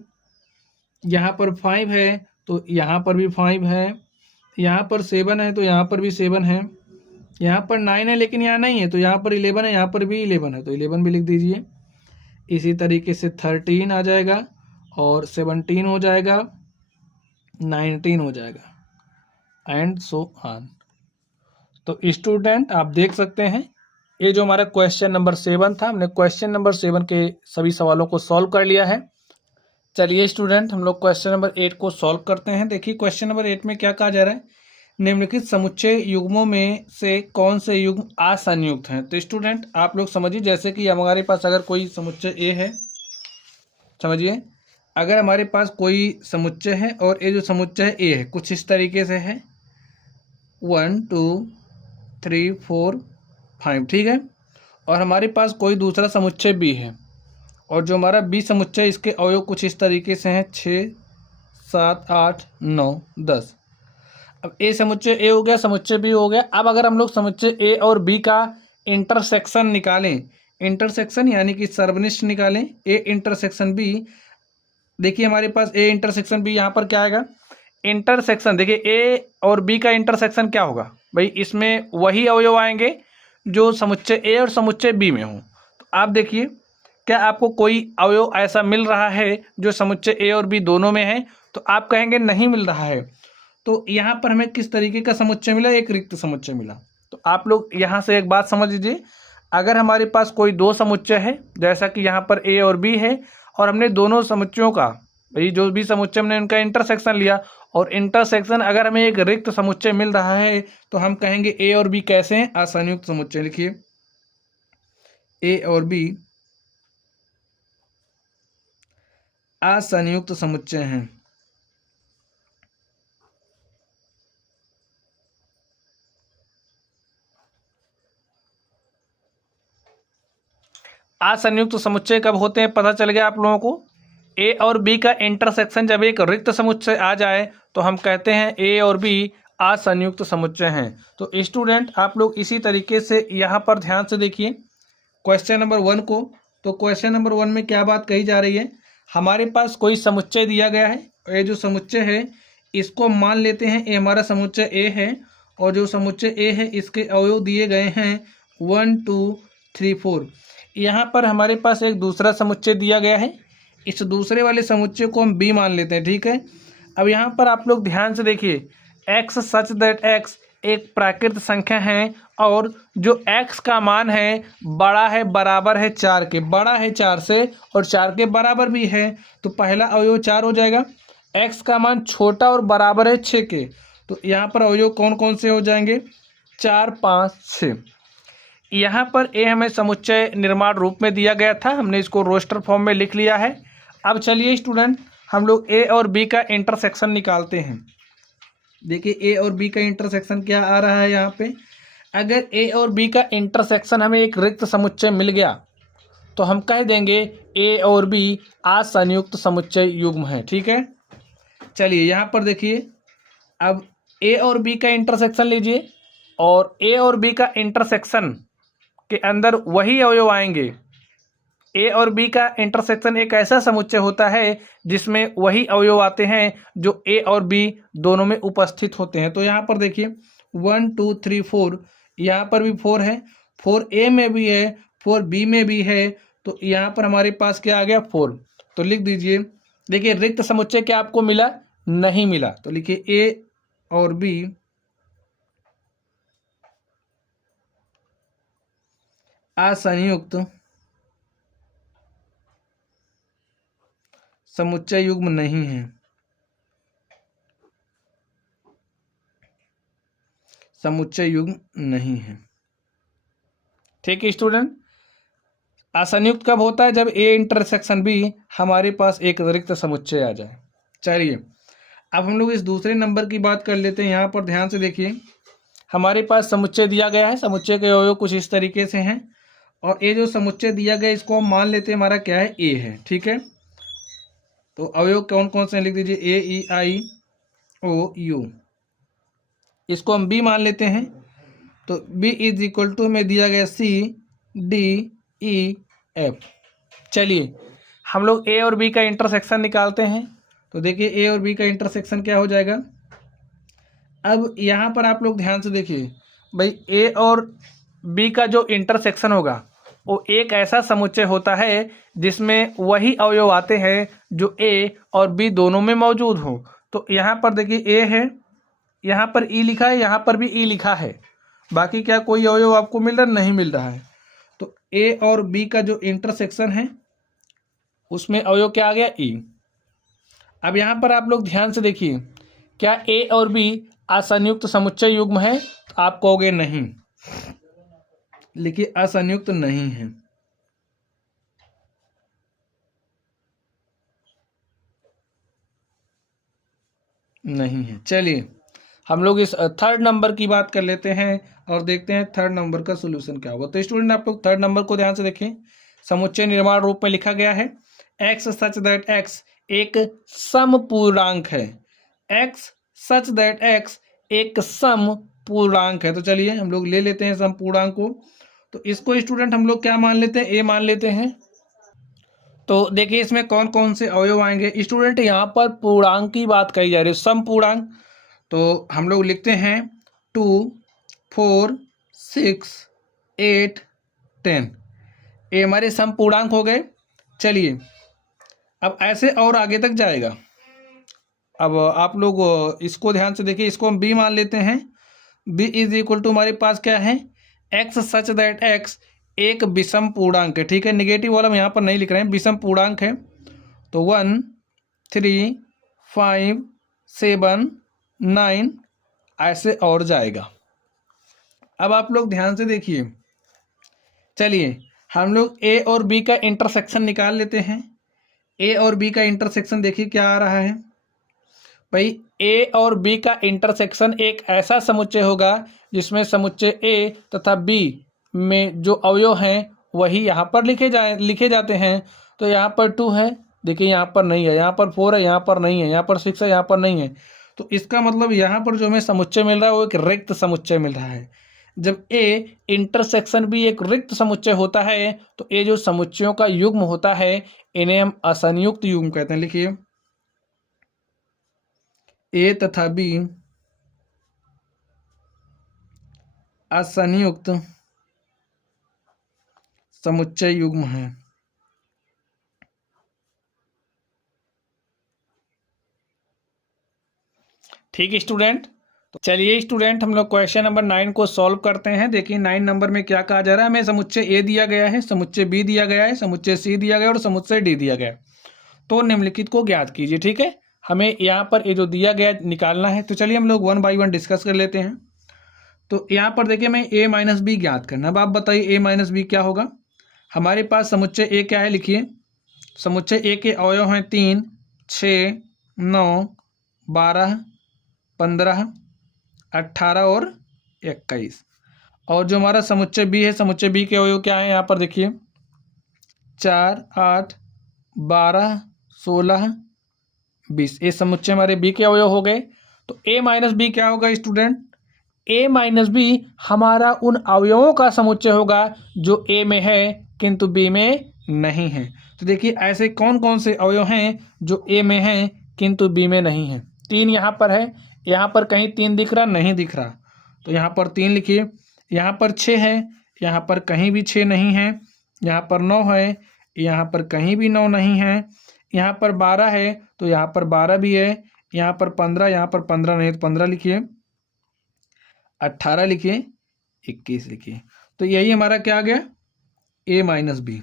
यहाँ पर 5 है तो यहाँ पर भी 5 है। यहाँ पर 7 है तो यहाँ पर भी 7 है। यहाँ पर 9 है लेकिन यहाँ नहीं है, तो यहाँ पर 11 है, यहाँ पर भी 11 है, तो 11 भी लिख दीजिए। इसी तरीके से 13 आ जाएगा और 17 हो जाएगा, 19 हो जाएगा एंड सो ऑन। तो स्टूडेंट आप देख सकते हैं ये जो हमारा क्वेश्चन नंबर 7 था, हमने क्वेश्चन नंबर 7 के सभी सवालों को सॉल्व कर लिया है। चलिए स्टूडेंट हम लोग क्वेश्चन नंबर 8 को सॉल्व करते हैं। देखिए क्वेश्चन नंबर 8 में क्या कहा जा रहा है, निम्नलिखित समुच्चय युग्मों में से कौन से युग्म असंयुक्त हैं। तो स्टूडेंट आप लोग समझिए, जैसे कि हमारे पास अगर कोई समुच्चय ए है, समझिए अगर हमारे पास कोई समुच्चय है और ये जो समुच्चय ए है कुछ इस तरीके से है 1 2 3 4 5, ठीक है। और हमारे पास कोई दूसरा समुच्चय बी है और जो हमारा बी समुच्चय इसके अवयव कुछ इस तरीके से हैं 6 7 8 9 10। अब ए समुच्चय ए हो गया, समुच्चय बी हो गया। अब अगर हम लोग समुच्चय ए और बी का इंटरसेक्शन निकालें, इंटरसेक्शन यानी कि सर्वनिष्ठ निकालें, ए इंटरसेक्शन बी, देखिए हमारे पास ए इंटरसेक्शन बी, यहाँ पर क्या आएगा इंटरसेक्शन। देखिए ए और बी का इंटरसेक्शन क्या होगा भाई, इसमें वही अवयव आएंगे जो समुच्चय ए और समुच्चय बी में हो। तो आप देखिए क्या आपको कोई अवयव ऐसा मिल रहा है जो समुच्चय ए और बी दोनों में है, तो आप कहेंगे नहीं मिल रहा है। तो यहाँ पर हमें किस तरीके का समुच्चय मिला, एक रिक्त समुच्चय मिला। तो आप लोग यहाँ से एक बात समझ लीजिए, अगर हमारे पास कोई 2 समुच्चय है, जैसा कि यहाँ पर ए और बी है, और हमने दोनों समुच्चयों का भाई जो भी समुच्चय हमने उनका इंटरसेक्शन लिया और इंटरसेक्शन अगर हमें एक रिक्त समुच्चय मिल रहा है तो हम कहेंगे ए और बी कैसे हैं, असंयुक्त समुच्चय। लिखिए ए और बी असंयुक्त समुच्चय हैं। असंयुक्त समुच्चय कब होते हैं पता चल गया आप लोगों को। ए और बी का इंटरसेक्शन जब एक रिक्त समुच्चय आ जाए तो हम कहते हैं ए और बी असंयुक्त समुच्चय हैं। तो स्टूडेंट आप लोग इसी तरीके से यहाँ पर ध्यान से देखिए क्वेश्चन नंबर 1 को। तो क्वेश्चन नंबर 1 में क्या बात कही जा रही है, हमारे पास कोई समुच्चय दिया गया है, ये जो समुच्चय है इसको मान लेते हैं ये हमारा समुच्चय ए है और जो समुच्चय ए है इसके अवयव दिए गए हैं 1 2 3 4। यहाँ पर हमारे पास एक दूसरा समुच्चय दिया गया है, इस दूसरे वाले समुच्चय को हम बी मान लेते हैं, ठीक है। अब यहाँ पर आप लोग ध्यान से देखिए x सच दैट x एक प्राकृत संख्या है और जो x का मान है बड़ा है, बराबर है 4 के, बड़ा है 4 से और 4 के बराबर भी है, तो पहला अवयव 4 हो जाएगा। x का मान छोटा और बराबर है 6 के, तो यहाँ पर अवयव कौन कौन से हो जाएंगे 4 5 6। यहाँ पर ए हमें समुच्चय निर्माण रूप में दिया गया था, हमने इसको रोस्टर फॉर्म में लिख लिया है। अब चलिए स्टूडेंट हम लोग ए और बी का इंटरसेक्शन निकालते हैं। देखिए ए और बी का इंटरसेक्शन क्या आ रहा है यहाँ पे, अगर ए और बी का इंटरसेक्शन हमें एक रिक्त समुच्चय मिल गया तो हम कह देंगे ए और बी असंयुक्त समुच्चय युग्म है, ठीक है। चलिए यहाँ पर देखिए अब ए और बी का इंटरसेक्शन लीजिए और ए और बी का इंटरसेक्शन के अंदर वही अवयव आएंगे ए और बी का इंटरसेक्शन एक ऐसा समुच्चय होता है जिसमें वही अवयव आते हैं जो ए और बी दोनों में उपस्थित होते हैं। तो यहाँ पर देखिए 1 2 3 4, यहाँ पर भी 4 है, 4 ए में भी है, 4 बी में भी है, तो यहाँ पर हमारे पास क्या आ गया 4। तो लिख दीजिए। देखिए रिक्त समुच्चय क्या आपको मिला? नहीं मिला। तो लिखिए ए और बी असंयुक्त समुच्चय युग्म नहीं है। समुच्चय युग्म नहीं है। ठीक है स्टूडेंट। असंयुक्त कब होता है? जब ए इंटरसेक्शन बी हमारे पास एक रिक्त समुच्चय आ जाए। चलिए अब हम लोग इस दूसरे नंबर की बात कर लेते हैं। यहाँ पर ध्यान से देखिए, हमारे पास समुच्चय दिया गया है। समुच्चय के अवयव कुछ इस तरीके से हैं और ये जो समुच्चय दिया गया इसको हम मान लेते हैं हमारा क्या है? ए है। ठीक है, तो अवयव कौन कौन से लिख दीजिए, ए ई आई ओ यू। इसको हम बी मान लेते हैं, तो बी इज इक्वल टू में दिया गया सी डी ई एफ। चलिए हम लोग ए और बी का इंटरसेक्शन निकालते हैं। तो देखिए ए और बी का इंटरसेक्शन क्या हो जाएगा। अब यहाँ पर आप लोग ध्यान से देखिए भाई, ए और बी का जो इंटरसेक्शन होगा वो एक ऐसा समुच्चय होता है जिसमें वही अवयव आते हैं जो ए और बी दोनों में मौजूद हो। तो यहाँ पर देखिए ए है, यहाँ पर ई लिखा है, यहाँ पर भी ई लिखा है, बाकी क्या कोई अवयव आपको मिल रहा? नहीं मिल रहा है। तो ए और बी का जो इंटरसेक्शन है उसमें अवयव क्या आ गया? ई। अब यहाँ पर आप लोग ध्यान से देखिए, क्या ए और बी असंयुक्त समुच्चय युग्म है? तो आप कहोगे नहीं। लिखिए असंयुक्त नहीं है। नहीं है। चलिए हम लोग इस थर्ड नंबर की बात कर लेते हैं और देखते हैं थर्ड नंबर का सोल्यूशन क्या होगा। तो स्टूडेंट आप लोग थर्ड नंबर को ध्यान से देखें। समुच्चय निर्माण रूप में लिखा गया है एक्स सच दैट एक्स एक समपूर्णांक है। एक्स सच दैट एक्स एक समपूर्णांक है। तो चलिए हम लोग ले लेते हैं समपूर्णांक को। तो इसको स्टूडेंट हम लोग क्या मान लेते हैं? ए मान लेते हैं। तो देखिए इसमें कौन कौन से अवयव आएंगे स्टूडेंट? यहाँ पर पूर्णांक की बात कही जा रही है, समपूर्णांक। तो हम लोग लिखते हैं 2 4 6 8 10, ये हमारे समपूर्णांक हो गए। चलिए अब ऐसे और आगे तक जाएगा। अब आप लोग इसको ध्यान से देखिए, इसको हम बी मान लेते हैं। बी इज इक्वल टू हमारे पास क्या है? एक्स सच दैट एक्स एक विषम पूर्णांक है। ठीक है, निगेटिव वाला हम यहाँ पर नहीं लिख रहे हैं, विषम पूर्णांक है। तो 1 3 5 7 9 ऐसे और जाएगा। अब आप लोग ध्यान से देखिए, चलिए हम लोग ए और बी का इंटरसेक्शन निकाल लेते हैं। ए और बी का इंटरसेक्शन देखिए क्या आ रहा है भाई। ए और बी का इंटरसेक्शन एक ऐसा समुच्चय होगा जिसमें समुच्चय ए तथा बी में जो अवयव हैं वही यहाँ पर लिखे जाते हैं। तो यहाँ पर 2 है, देखिए यहाँ पर नहीं है, यहाँ पर 4 है, यहाँ पर नहीं है, यहाँ पर 6 है, यहाँ पर नहीं है। तो इसका मतलब यहाँ पर जो हमें समुच्चय मिल रहा है वो एक रिक्त समुच्चय मिल रहा है। जब ए इंटरसेक्शन भी एक रिक्त समुच्चय होता है तो ये जो समुच्चयों का युग्म होता है इन्हें हम असंयुक्त युग्म कहते हैं। लिखिए ए तथा बी असंयुक्त समुच्चय युग्म है। ठीक है स्टूडेंट। तो चलिए स्टूडेंट हम लोग क्वेश्चन नंबर 9 को सॉल्व करते हैं। देखिए 9 नंबर में क्या कहा जा रहा है, हमें समुच्चय ए दिया गया है, समुच्चय बी दिया गया है, समुच्चय सी दिया गया है और समुच्चय डी दिया गया है। तो निम्नलिखित को ज्ञात कीजिए। ठीक है, हमें यहाँ पर ये जो दिया गया निकालना है। तो चलिए हम लोग 1 बाई 1 डिस्कस कर लेते हैं। तो यहाँ पर देखिए मैं ए माइनस बी ज्ञात करना। अब आप बताइए ए माइनस बी क्या होगा। हमारे पास समुच्चय ए क्या है, लिखिए समुच्चय ए के अवयव हैं 3 6 9 12 15 18 और 21। और जो हमारा समुच्चय बी है, समुच्चय बी के अवयव क्या है यहाँ पर देखिए 4 8 12 16 20। ये समुच्चय हमारे बी के अवयव हो गए। तो ए माइनस बी क्या होगा स्टूडेंट? ए माइनस बी हमारा उन अवयवों का समुच्चय होगा जो ए में है किंतु बी में नहीं है। तो देखिए ऐसे कौन कौन से अवयव हैं जो ए में हैं किंतु बी में नहीं है। 3 यहाँ पर है, यहाँ पर कहीं 3 दिख रहा नहीं दिख रहा, तो यहाँ पर 3 लिखिए। यहाँ पर 6 है, यहाँ पर कहीं भी 6 नहीं है। यहाँ पर 9 है, यहाँ पर कहीं भी 9 नहीं है। यहाँ पर 12 है तो यहाँ पर 12 भी है। यहाँ पर 15, यहाँ पर 15 नहीं है तो 15 लिखिए। 18 लिखिए, 21 लिखिए। तो यही हमारा क्या आ गया, ए माइनस बी।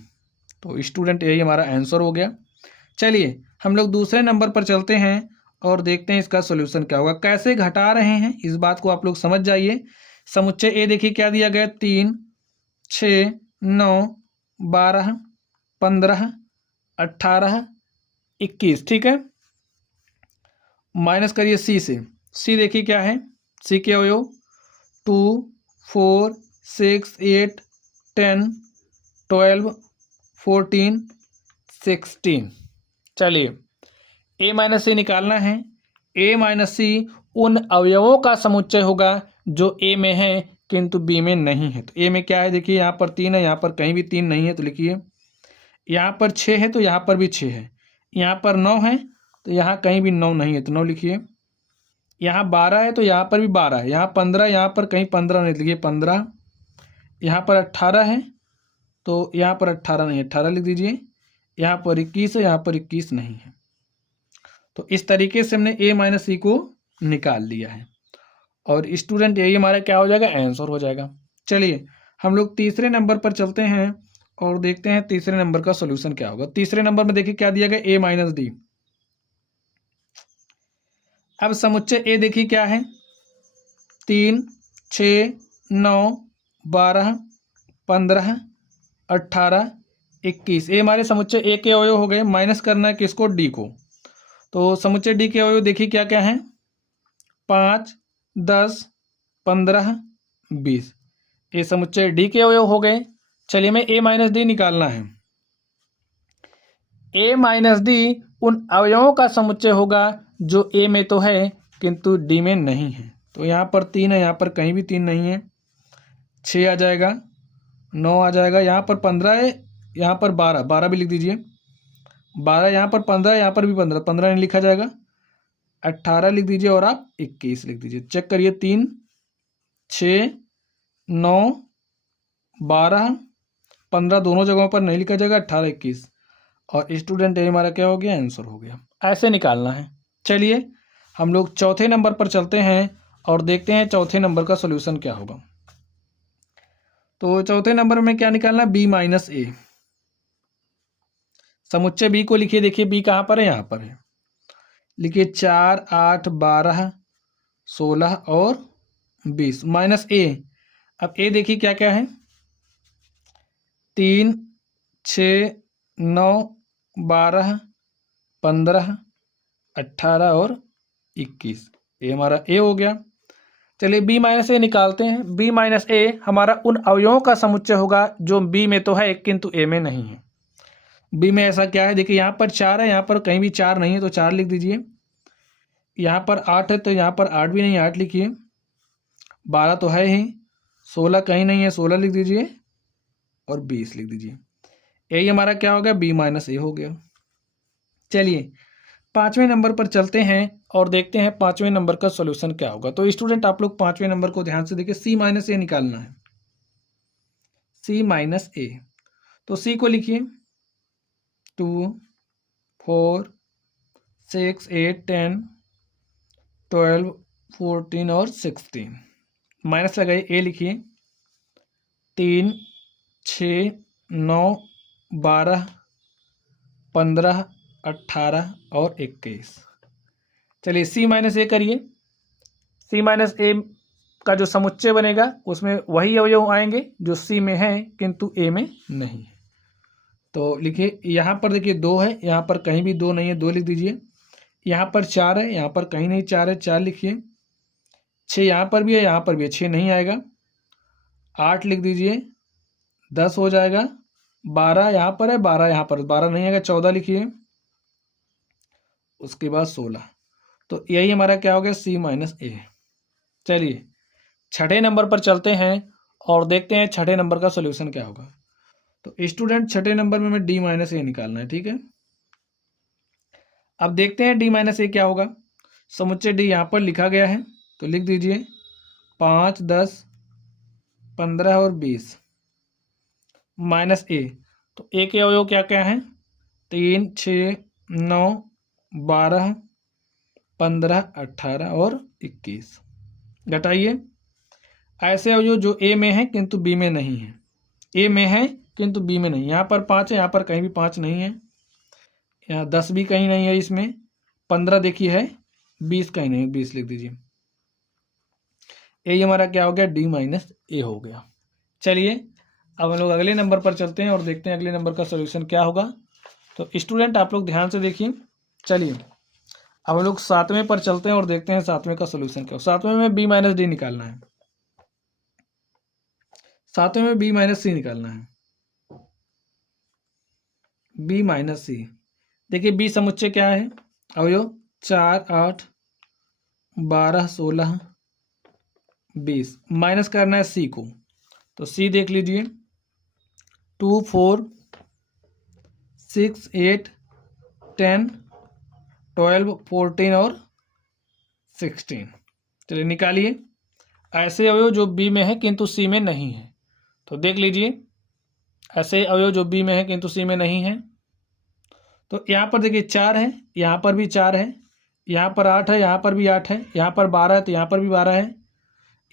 तो स्टूडेंट यही हमारा आंसर हो गया। चलिए हम लोग दूसरे नंबर पर चलते हैं और देखते हैं इसका सॉल्यूशन क्या होगा। कैसे घटा रहे हैं इस बात को आप लोग समझ जाइए। समुच्चय ए देखिए क्या दिया गया, 3, 6, 9, 12, 15, 18, 21, ठीक है। माइनस करिए सी से। सी देखिए क्या है, सी के अवयव 2, 4, 6, 8, 10, 12, 14, 16। चलिए ए माइनस सी निकालना है। ए माइनस सी उन अवयवों का समुच्चय होगा जो ए में है किंतु बी में नहीं है। तो ए में क्या है, देखिए यहाँ पर 3 है, यहाँ पर कहीं भी 3 नहीं है तो लिखिए। यहाँ पर 6 है तो यहाँ पर भी 6 है। यहाँ पर 9 है तो यहाँ कहीं भी 9 नहीं है तो 9 लिखिए। यहाँ 12 है तो यहाँ पर भी 12 है। यहाँ 15, यहाँ पर कहीं 15 नहीं, लिखिए 15। यहाँ पर 18 है तो यहाँ पर 18 नहीं, 18 लिख दीजिए। यहाँ पर 21 है, यहाँ पर 21 नहीं है। तो इस तरीके से हमने ए माइनस सी को निकाल लिया है और स्टूडेंट यही हमारा क्या हो जाएगा, आंसर हो जाएगा। चलिए हम लोग तीसरे नंबर पर चलते हैं और देखते हैं तीसरे नंबर का सॉल्यूशन क्या होगा। तीसरे नंबर में देखिए क्या दिया गया, ए माइनस डी। अब समुच्चय ए देखिए क्या है, 3, 6, 9, 12, 15, 18, 21। ये हमारे समुच्चय ए के अवयव हो गए। माइनस करना है किसको, डी को। तो समुच्चय डी के अवयव देखिए क्या क्या है, 5, 10, 15, 20। ये समुच्चय डी के अवयव हो गए। चलिए हमें ए माइनस डी निकालना है। ए माइनस डी उन अवयवों का समुच्चय होगा जो ए में तो है किंतु डी में नहीं है। तो यहाँ पर 3 है, यहाँ पर कहीं भी 3 नहीं है। 6 आ जाएगा, 9 आ जाएगा, यहाँ पर 15 है, यहाँ पर 12, 12 भी लिख दीजिए। 12 यहाँ पर 15, यहाँ पर भी 15, 15 नहीं लिखा जाएगा। 18 लिख दीजिए और आप 21 लिख दीजिए। चेक करिए, 3, 6, 9, 12, 15 दोनों जगहों पर नहीं लिखा जाएगा, 18, 21। और स्टूडेंट ये हमारा क्या हो गया, आंसर हो गया। ऐसे निकालना है। चलिए हम लोग चौथे नंबर पर चलते हैं और देखते हैं चौथे नंबर का सॉल्यूशन क्या होगा। तो चौथे नंबर में क्या निकालना है, बी माइनस ए। समुच्चय बी को लिखिए, देखिए बी कहाँ पर है, यहाँ पर है। लिखिए 4, 8, 12, 16 और 20 माइनस ए। अब ए देखिए क्या क्या है, 3, 6, 9, 12, 15, 18 और 21। ये हमारा ए हो गया। चलिए बी माइनस ए निकालते हैं। बी माइनस ए हमारा उन अवयवों का समुच्चय होगा जो बी में तो है किंतु ए में नहीं है। बी में ऐसा क्या है, देखिए यहाँ पर 4 है, यहाँ पर कहीं भी 4 नहीं है तो 4 लिख दीजिए। यहाँ पर 8 है तो यहाँ पर 8 भी नहीं, 8 लिखिए। 12 तो है ही, 16 कहीं नहीं है, 16 लिख दीजिए और 20 लिख दीजिए। यही हमारा क्या हो गया, बी माइनस ए हो गया। चलिए पाँचवें नंबर पर चलते हैं और देखते हैं पाँचवें नंबर का सॉल्यूशन क्या होगा। तो स्टूडेंट आप लोग पाँचवें नंबर को ध्यान से देखिए, सी माइनस ए निकालना है। सी माइनस ए, तो सी को लिखिए 2, 4, 6, 8, 10, 12, 14 और 16। माइनस लगाइए, ए लिखिए 3, 6, 9, 12, 15, 18 और 21। चलिए सी माइनस ए करिए। सी माइनस ए का जो समुच्चय बनेगा उसमें वही अवयव आएंगे जो सी में है किंतु ए में नहीं है। तो लिखिए यहाँ पर देखिए 2 है, यहाँ पर कहीं भी 2 नहीं है, 2 लिख दीजिए। यहाँ पर 4 है, यहाँ पर कहीं नहीं 4 है, 4 लिखिए। 6 यहाँ पर भी है, यहाँ पर भी है, 6 नहीं आएगा। 8 लिख दीजिए, 10 हो जाएगा। 12 यहाँ पर है, 12 यहाँ पर, 12 नहीं आएगा, 14 लिखिए। उसके बाद 16। तो यही हमारा क्या हो गया, सी माइनस ए। चलिए छठे नंबर पर चलते हैं और देखते हैं छठे नंबर का सॉल्यूशन क्या होगा। तो स्टूडेंट छठे नंबर में हमें डी माइनस ए निकालना है, ठीक है। अब देखते हैं डी माइनस ए क्या होगा। समुच्चय डी यहाँ पर लिखा गया है, तो लिख दीजिए 5, 10, 15 और 20 माइनस ए। तो ए के अवयव क्या क्या हैं? 3, 6, 9, 12, 15, 18 और 21। घटाइए। ऐसे अवयव जो ए में है किंतु बी में नहीं है। ए में है किंतु बी में नहीं। यहाँ पर 5 है, यहाँ पर कहीं भी 5 नहीं है, यहाँ 10 भी कहीं नहीं है, इसमें 15 देखिए है, 20 कहीं नहीं है, 20 लिख दीजिए। ये हमारा क्या हो गया? डी माइनस ए हो गया। चलिए अब हम लोग अगले नंबर पर चलते हैं और देखते हैं अगले नंबर का सोल्यूशन क्या होगा। तो स्टूडेंट आप लोग ध्यान से देखिए। चलिए अब हम लोग 7वें पर चलते हैं और देखते हैं 7वें का सोल्यूशन क्या हो। 7वें में बी माइनस डी निकालना है। 7वें में बी माइनस सी निकालना है। बी माइनस सी। देखिए बी समुच्चय क्या है? अवयव 4, 8, 12, 16, 20। माइनस करना है सी को, तो सी देख लीजिए 2, 4, 6, 8, 10, 12, 14 और 16। चलिए निकालिए। ऐसे अवयव जो बी में है किंतु सी में नहीं है, तो देख लीजिए ऐसे अवयव जो बी में है किंतु सी में नहीं है। तो यहाँ पर देखिए 4 है, यहाँ पर भी 4 है, यहाँ पर 8 है, यहाँ पर भी 8 है, यहाँ पर 12 है तो यहाँ पर भी 12 है,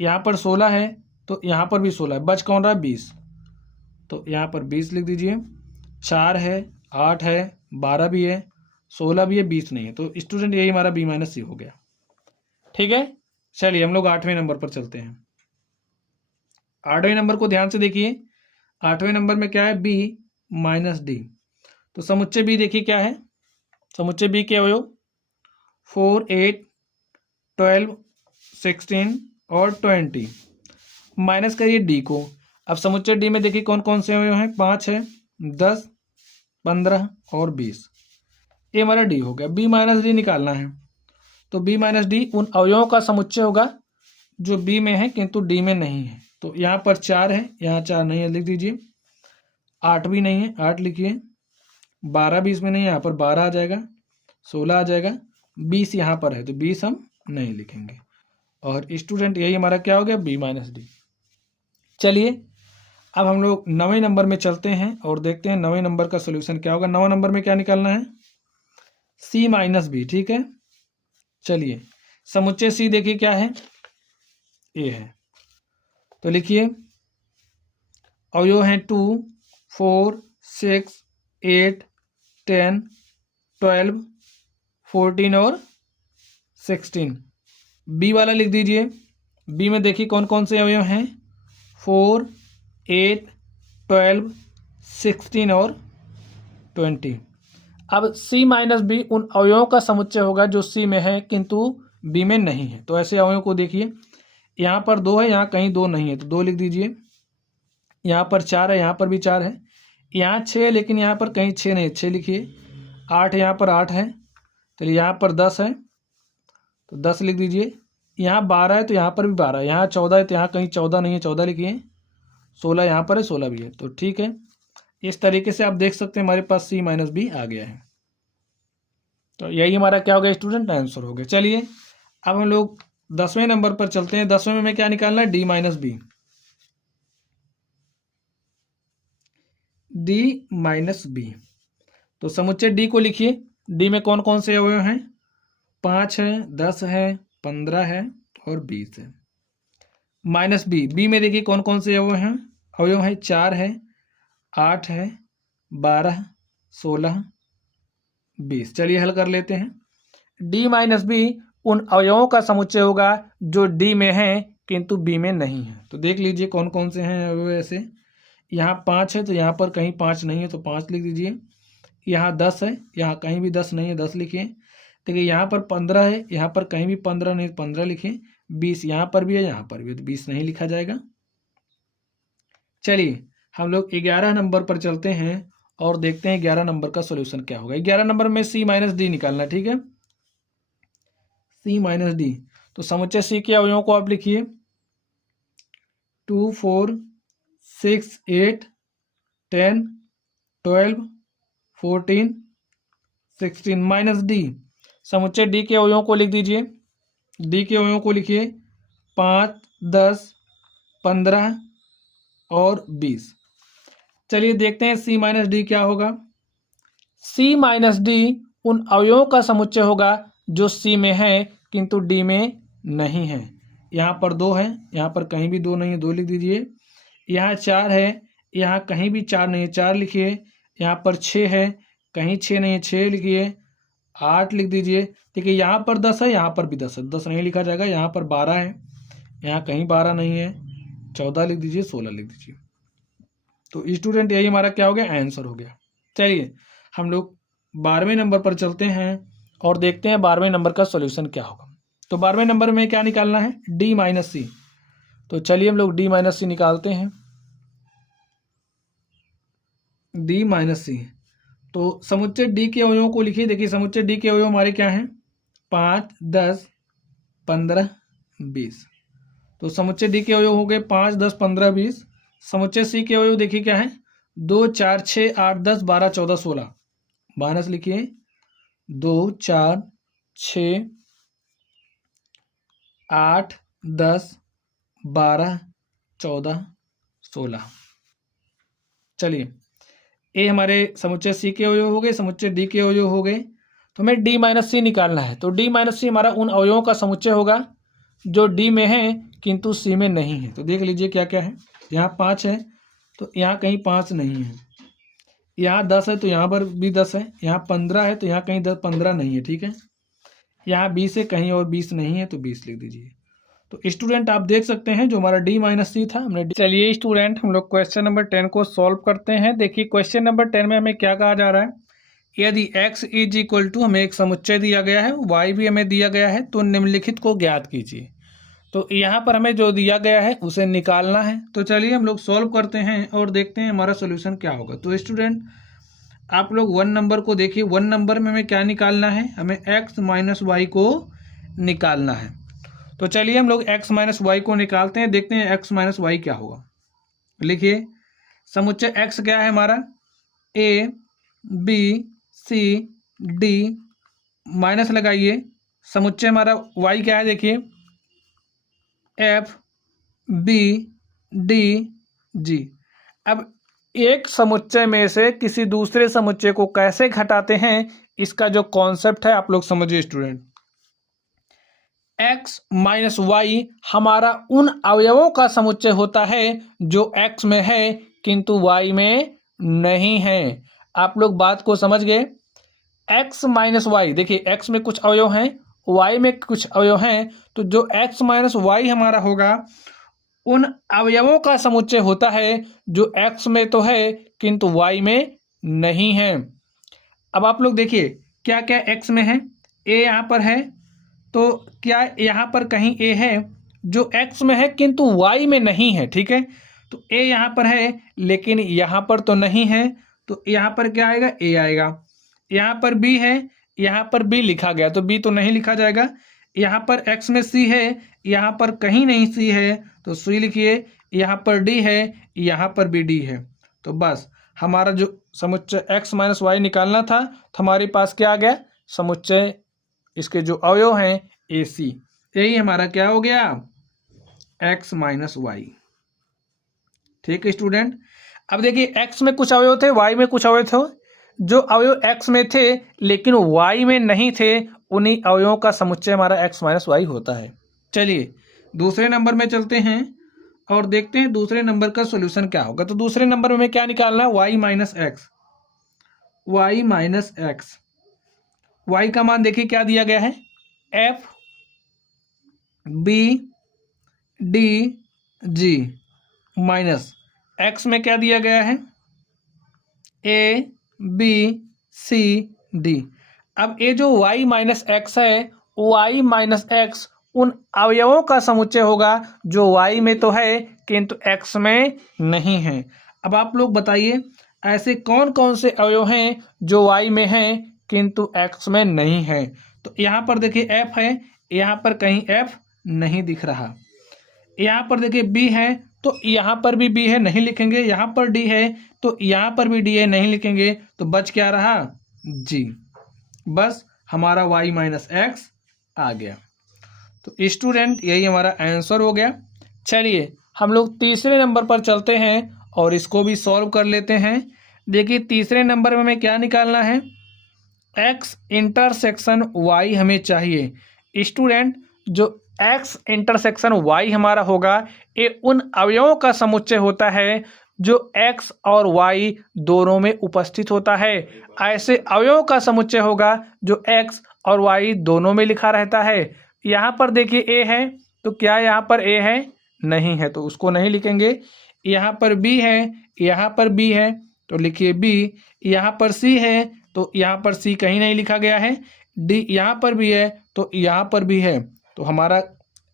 यहाँ पर 16 है तो यहाँ पर भी 16 है। बच कौन रहा है? 20। तो यहाँ पर 20 लिख दीजिए। 4 है, 8 है, 12 भी है, 16 भी है, 20 नहीं है। तो स्टूडेंट यही हमारा बी माइनस सी हो गया, ठीक है। चलिए हम लोग 8वें नंबर पर चलते हैं। 8वें नंबर को ध्यान से देखिए। 8वें नंबर में क्या है? B minus D. तो समुच्चय बी देखिए क्या है? समुच्चय बी के अवयव 4, 8, 12, 16 और 20। माइनस करिए डी को। अब समुच्चय डी में देखिए कौन कौन से अवयव हैं? 5 है, 10, 15 और 20। ये हमारा डी हो गया। बी माइनस डी निकालना है, तो बी माइनस डी उन अवयवों का समुच्चय होगा जो बी में है किंतु डी में नहीं है। तो यहाँ पर 4 है, यहाँ 4 नहीं है, लिख दीजिए। 8 भी नहीं है, 8 लिखिए। 12 भी इसमें नहीं है, यहाँ पर 12 आ जाएगा, 16 आ जाएगा, 20 यहाँ पर है तो 20 हम नहीं लिखेंगे। और स्टूडेंट यही हमारा क्या हो गया? B minus D. चलिए अब हम लोग 9वें नंबर में चलते हैं और देखते हैं 9वें नंबर का सोल्यूशन क्या होगा। 9वें नंबर में क्या निकालना है? सी माइनस बी, ठीक है। चलिए समुच्चय सी देखिए क्या है? ए है, तो लिखिए अवयव हैं 2, 4, 6, 8, 10, 12, 14 और 16। बी वाला लिख दीजिए। बी में देखिए कौन कौन से अवयव हैं? 4, 8, 12, 16 और 20। अब सी माइनस बी उन अवयवों का समुच्चय होगा जो सी में है किंतु बी में नहीं है। तो ऐसे अवयवों को देखिए, यहाँ पर 2 है, यहाँ कहीं 2 नहीं है तो 2 लिख दीजिए। यहाँ पर 4 है, यहाँ पर भी 4 है, यहाँ 6 है लेकिन यहाँ पर कहीं 6 नहीं है, 6 लिखिए। 8 यहाँ पर 8 है, चलिए यहाँ पर 10 है तो 10 लिख दीजिए। यहाँ 12 है तो यहाँ पर भी 12 है, यहाँ 14 है तो यहाँ कहीं 14 नहीं है, 14 लिखिए। 16 यहाँ पर है, 16 भी है, तो ठीक है। इस तरीके से आप देख सकते हैं हमारे पास सी माइनस बी आ गया है। तो यही हमारा क्या हो गया स्टूडेंट? आंसर हो गया। चलिए अब हम लोग 10वें नंबर पर चलते हैं। 10वें में हमें क्या निकालना है? D minus B. D minus B, तो समुच्चय डी को लिखिए। डी में कौन कौन से अवयव हैं? 5 है, 10 है, 15 है और 20 है। माइनस बी, बी में देखिए कौन कौन से अवयव हैं? अवयव है 4 है, 8 है, 12, 16, 20। चलिए हल कर लेते हैं। डी माइनस बी उन अवयवों का समुच्चय होगा जो डी में है किंतु बी में नहीं है। तो देख लीजिए कौन कौन से हैं अवयव ऐसे। यहाँ 5 है तो यहाँ पर कहीं 5 नहीं है तो 5 लिख दीजिए। यहाँ 10 है, यहाँ कहीं भी 10 नहीं है, 10 लिखिए। देखिए यहाँ पर 15 है, यहाँ पर कहीं भी 15 नहीं, 15 लिखिए। 20 यहाँ पर भी है, यहाँ पर भी है तो 20 नहीं लिखा जाएगा। चलिए हम लोग 11 नंबर पर चलते हैं और देखते हैं 11 नंबर का सोल्यूशन क्या होगा। 11 नंबर में सी माइनस डी निकालना, ठीक है। सी माइनस डी, तो समुच्चय सी के अवयवों को आप लिखिए 2, 4, 6, 8, 10, 12, 14, 16 माइनस डी। समुच्चय डी के अवयवों को लिख दीजिए। डी के अवयवों को लिखिए 5, 10, 15 और 20। चलिए देखते हैं सी माइनस डी क्या होगा। सी माइनस डी उन अवयवों का समुच्चय होगा जो सी में है किंतु डी में नहीं है। यहाँ पर 2 है, यहाँ पर कहीं भी 2 नहीं है, 2 लिख दीजिए। यहाँ 4 है, यहाँ कहीं भी 4 नहीं है, 4 लिखिए। यहाँ पर 6 है, कहीं 6 नहीं है, 6 लिखिए। 8 लिख दीजिए। देखिए यहाँ पर 10 है, यहाँ पर भी 10 है, 10 नहीं लिखा जाएगा। यहाँ पर 12 है, यहाँ कहीं 12 नहीं है, 14 लिख दीजिए, 16 लिख दीजिए। तो स्टूडेंट यही हमारा क्या हो गया, आंसर हो गया। चलिए हम लोग 12वें नंबर पर चलते हैं और देखते हैं 12वें नंबर का सॉल्यूशन क्या होगा। तो 12वें नंबर में क्या निकालना है, डी माइनस सी। तो चलिए हम लोग डी माइनस सी निकालते हैं। डी माइनस सी, तो समुच्चय डी के अवयवों को लिखिए। देखिए समुच्चय डी के अवयव हमारे क्या हैं, 5, 10, 15, 20। तो समुच्चय डी के अवयव हो गए 5, 10, 15, 20। समुच्चय सी के अवयव देखिए क्या है, 2, 4, 6, 8, 10, 12, 14, 16। माइनस लिखिए 2, 4, 6, 8, 10, 12, 14, 16। चलिए ए हमारे समुच्चय सी के अवयव हो गए, समुच्चय डी के अवयव हो गए। तो हमें डी माइनस सी निकालना है। तो डी माइनस सी हमारा उन अवयवों का समुच्चय होगा जो डी में है किंतु सी में नहीं है। तो देख लीजिए क्या क्या है। यहाँ 5 है, तो यहाँ कहीं 5 नहीं है। यहाँ 10 है, तो यहाँ पर भी 10 है। यहाँ 15 है, तो यहाँ कहीं 15 नहीं है, ठीक है। यहाँ 20 है, कहीं और 20 नहीं है, तो 20 लिख दीजिए। तो स्टूडेंट आप देख सकते हैं जो हमारा डी माइनस सी था हमने। चलिए स्टूडेंट हम लोग क्वेश्चन नंबर 10 को सॉल्व करते हैं। देखिए क्वेश्चन नंबर 10 में हमें क्या कहा जा रहा है, यदि x इज इक्वल टू, हमें एक समुच्चय दिया गया है, y भी हमें दिया गया है, तो निम्नलिखित को ज्ञात कीजिए। तो यहाँ पर हमें जो दिया गया है उसे निकालना है। तो चलिए हम लोग सॉल्व करते हैं और देखते हैं हमारा सोल्यूशन क्या होगा। तो स्टूडेंट आप लोग 1 नंबर को देखिए। 1 नंबर में हमें क्या निकालना है, हमें x माइनस वाई को निकालना है। तो चलिए हम लोग x माइनस वाई को निकालते हैं, देखते हैं x माइनस वाई क्या होगा। लिखिए समुच्चय x क्या है हमारा, a b c d, minus लगाइए। समुच्चय हमारा y क्या है, देखिए f b d g। अब एक समुच्चय में से किसी दूसरे समुच्चय को कैसे घटाते हैं, इसका जो कॉन्सेप्ट है आप लोग समझिए स्टूडेंट। x माइनस वाई हमारा उन अवयवों का समुच्चय होता है जो x में है किंतु y में नहीं है। आप लोग बात को समझ गए। x माइनस वाई, देखिए x में कुछ अवयव हैं, y में कुछ अवयव हैं, तो जो x माइनस वाई हमारा होगा उन अवयवों का समुच्चय होता है जो x में तो है किंतु y में नहीं है। अब आप लोग देखिए क्या क्या x में है, a यहाँ पर है, तो क्या यहाँ पर कहीं a है जो x में है किंतु y में नहीं है, ठीक है। तो a यहाँ पर है लेकिन यहाँ पर तो नहीं है, तो यहाँ पर क्या आएगा, a आएगा। यहाँ पर b है, यहाँ पर b लिखा गया, तो b तो नहीं लिखा जाएगा। यहाँ पर x में c है, यहाँ पर कहीं नहीं c है, तो c लिखिए। यहाँ पर d है, यहाँ पर भी d है। तो बस हमारा जो समुच्चय x माइनस वाई निकालना था, तो हमारे पास क्या आ गया, समुच्चय इसके जो अवयव हैं AC। यही हमारा क्या हो गया, x माइनस वाई। ठीक है स्टूडेंट। अब देखिए x में कुछ अवयव थे, y में कुछ अवयव थे। जो अवयव x में थे लेकिन y में नहीं थे, उन्हीं अवयवों का समुच्चय हमारा x माइनस वाई होता है। चलिए दूसरे नंबर में चलते हैं और देखते हैं दूसरे नंबर का सॉल्यूशन क्या होगा। तो दूसरे नंबर में क्या निकालना है, y minus x. y minus x, y का मान देखिए क्या दिया गया है, f b d g, minus x में क्या दिया गया है, a b c d। अब ये जो y माइनस एक्स है, y माइनस एक्स उन अवयवों का समुच्चय होगा जो y में तो है किंतु x में नहीं है। अब आप लोग बताइए ऐसे कौन कौन से अवयव हैं जो y में हैं किंतु x में नहीं है। तो यहाँ पर देखिए f है, यहाँ पर कहीं f नहीं दिख रहा। यहाँ पर देखिए b है, तो यहाँ पर भी बी है, नहीं लिखेंगे। यहाँ पर डी है तो यहाँ पर भी डी है, नहीं लिखेंगे। तो बच क्या रहा? जी। बस हमारा y माइनस एक्स आ गया। तो स्टूडेंट यही हमारा आंसर हो गया। चलिए हम लोग तीसरे नंबर पर चलते हैं और इसको भी सॉल्व कर लेते हैं। देखिए तीसरे नंबर में हमें क्या निकालना है? x इंटरसेक्शन y हमें चाहिए। स्टूडेंट जो x इंटरसेक्शन y हमारा होगा, ये उन अवयवों का समुच्चय होता है जो x और y दोनों में उपस्थित होता है। ऐसे अवयवों का समुच्चय होगा जो x और y दोनों में लिखा रहता है। यहाँ पर देखिए a है, तो क्या यहाँ पर a है? नहीं है, तो उसको नहीं लिखेंगे। यहाँ पर b है, यहाँ पर b है, तो लिखिए b। यहाँ पर c है, तो यहाँ पर c कहीं नहीं लिखा गया है। d यहाँ पर भी है, तो यहाँ पर भी है। तो हमारा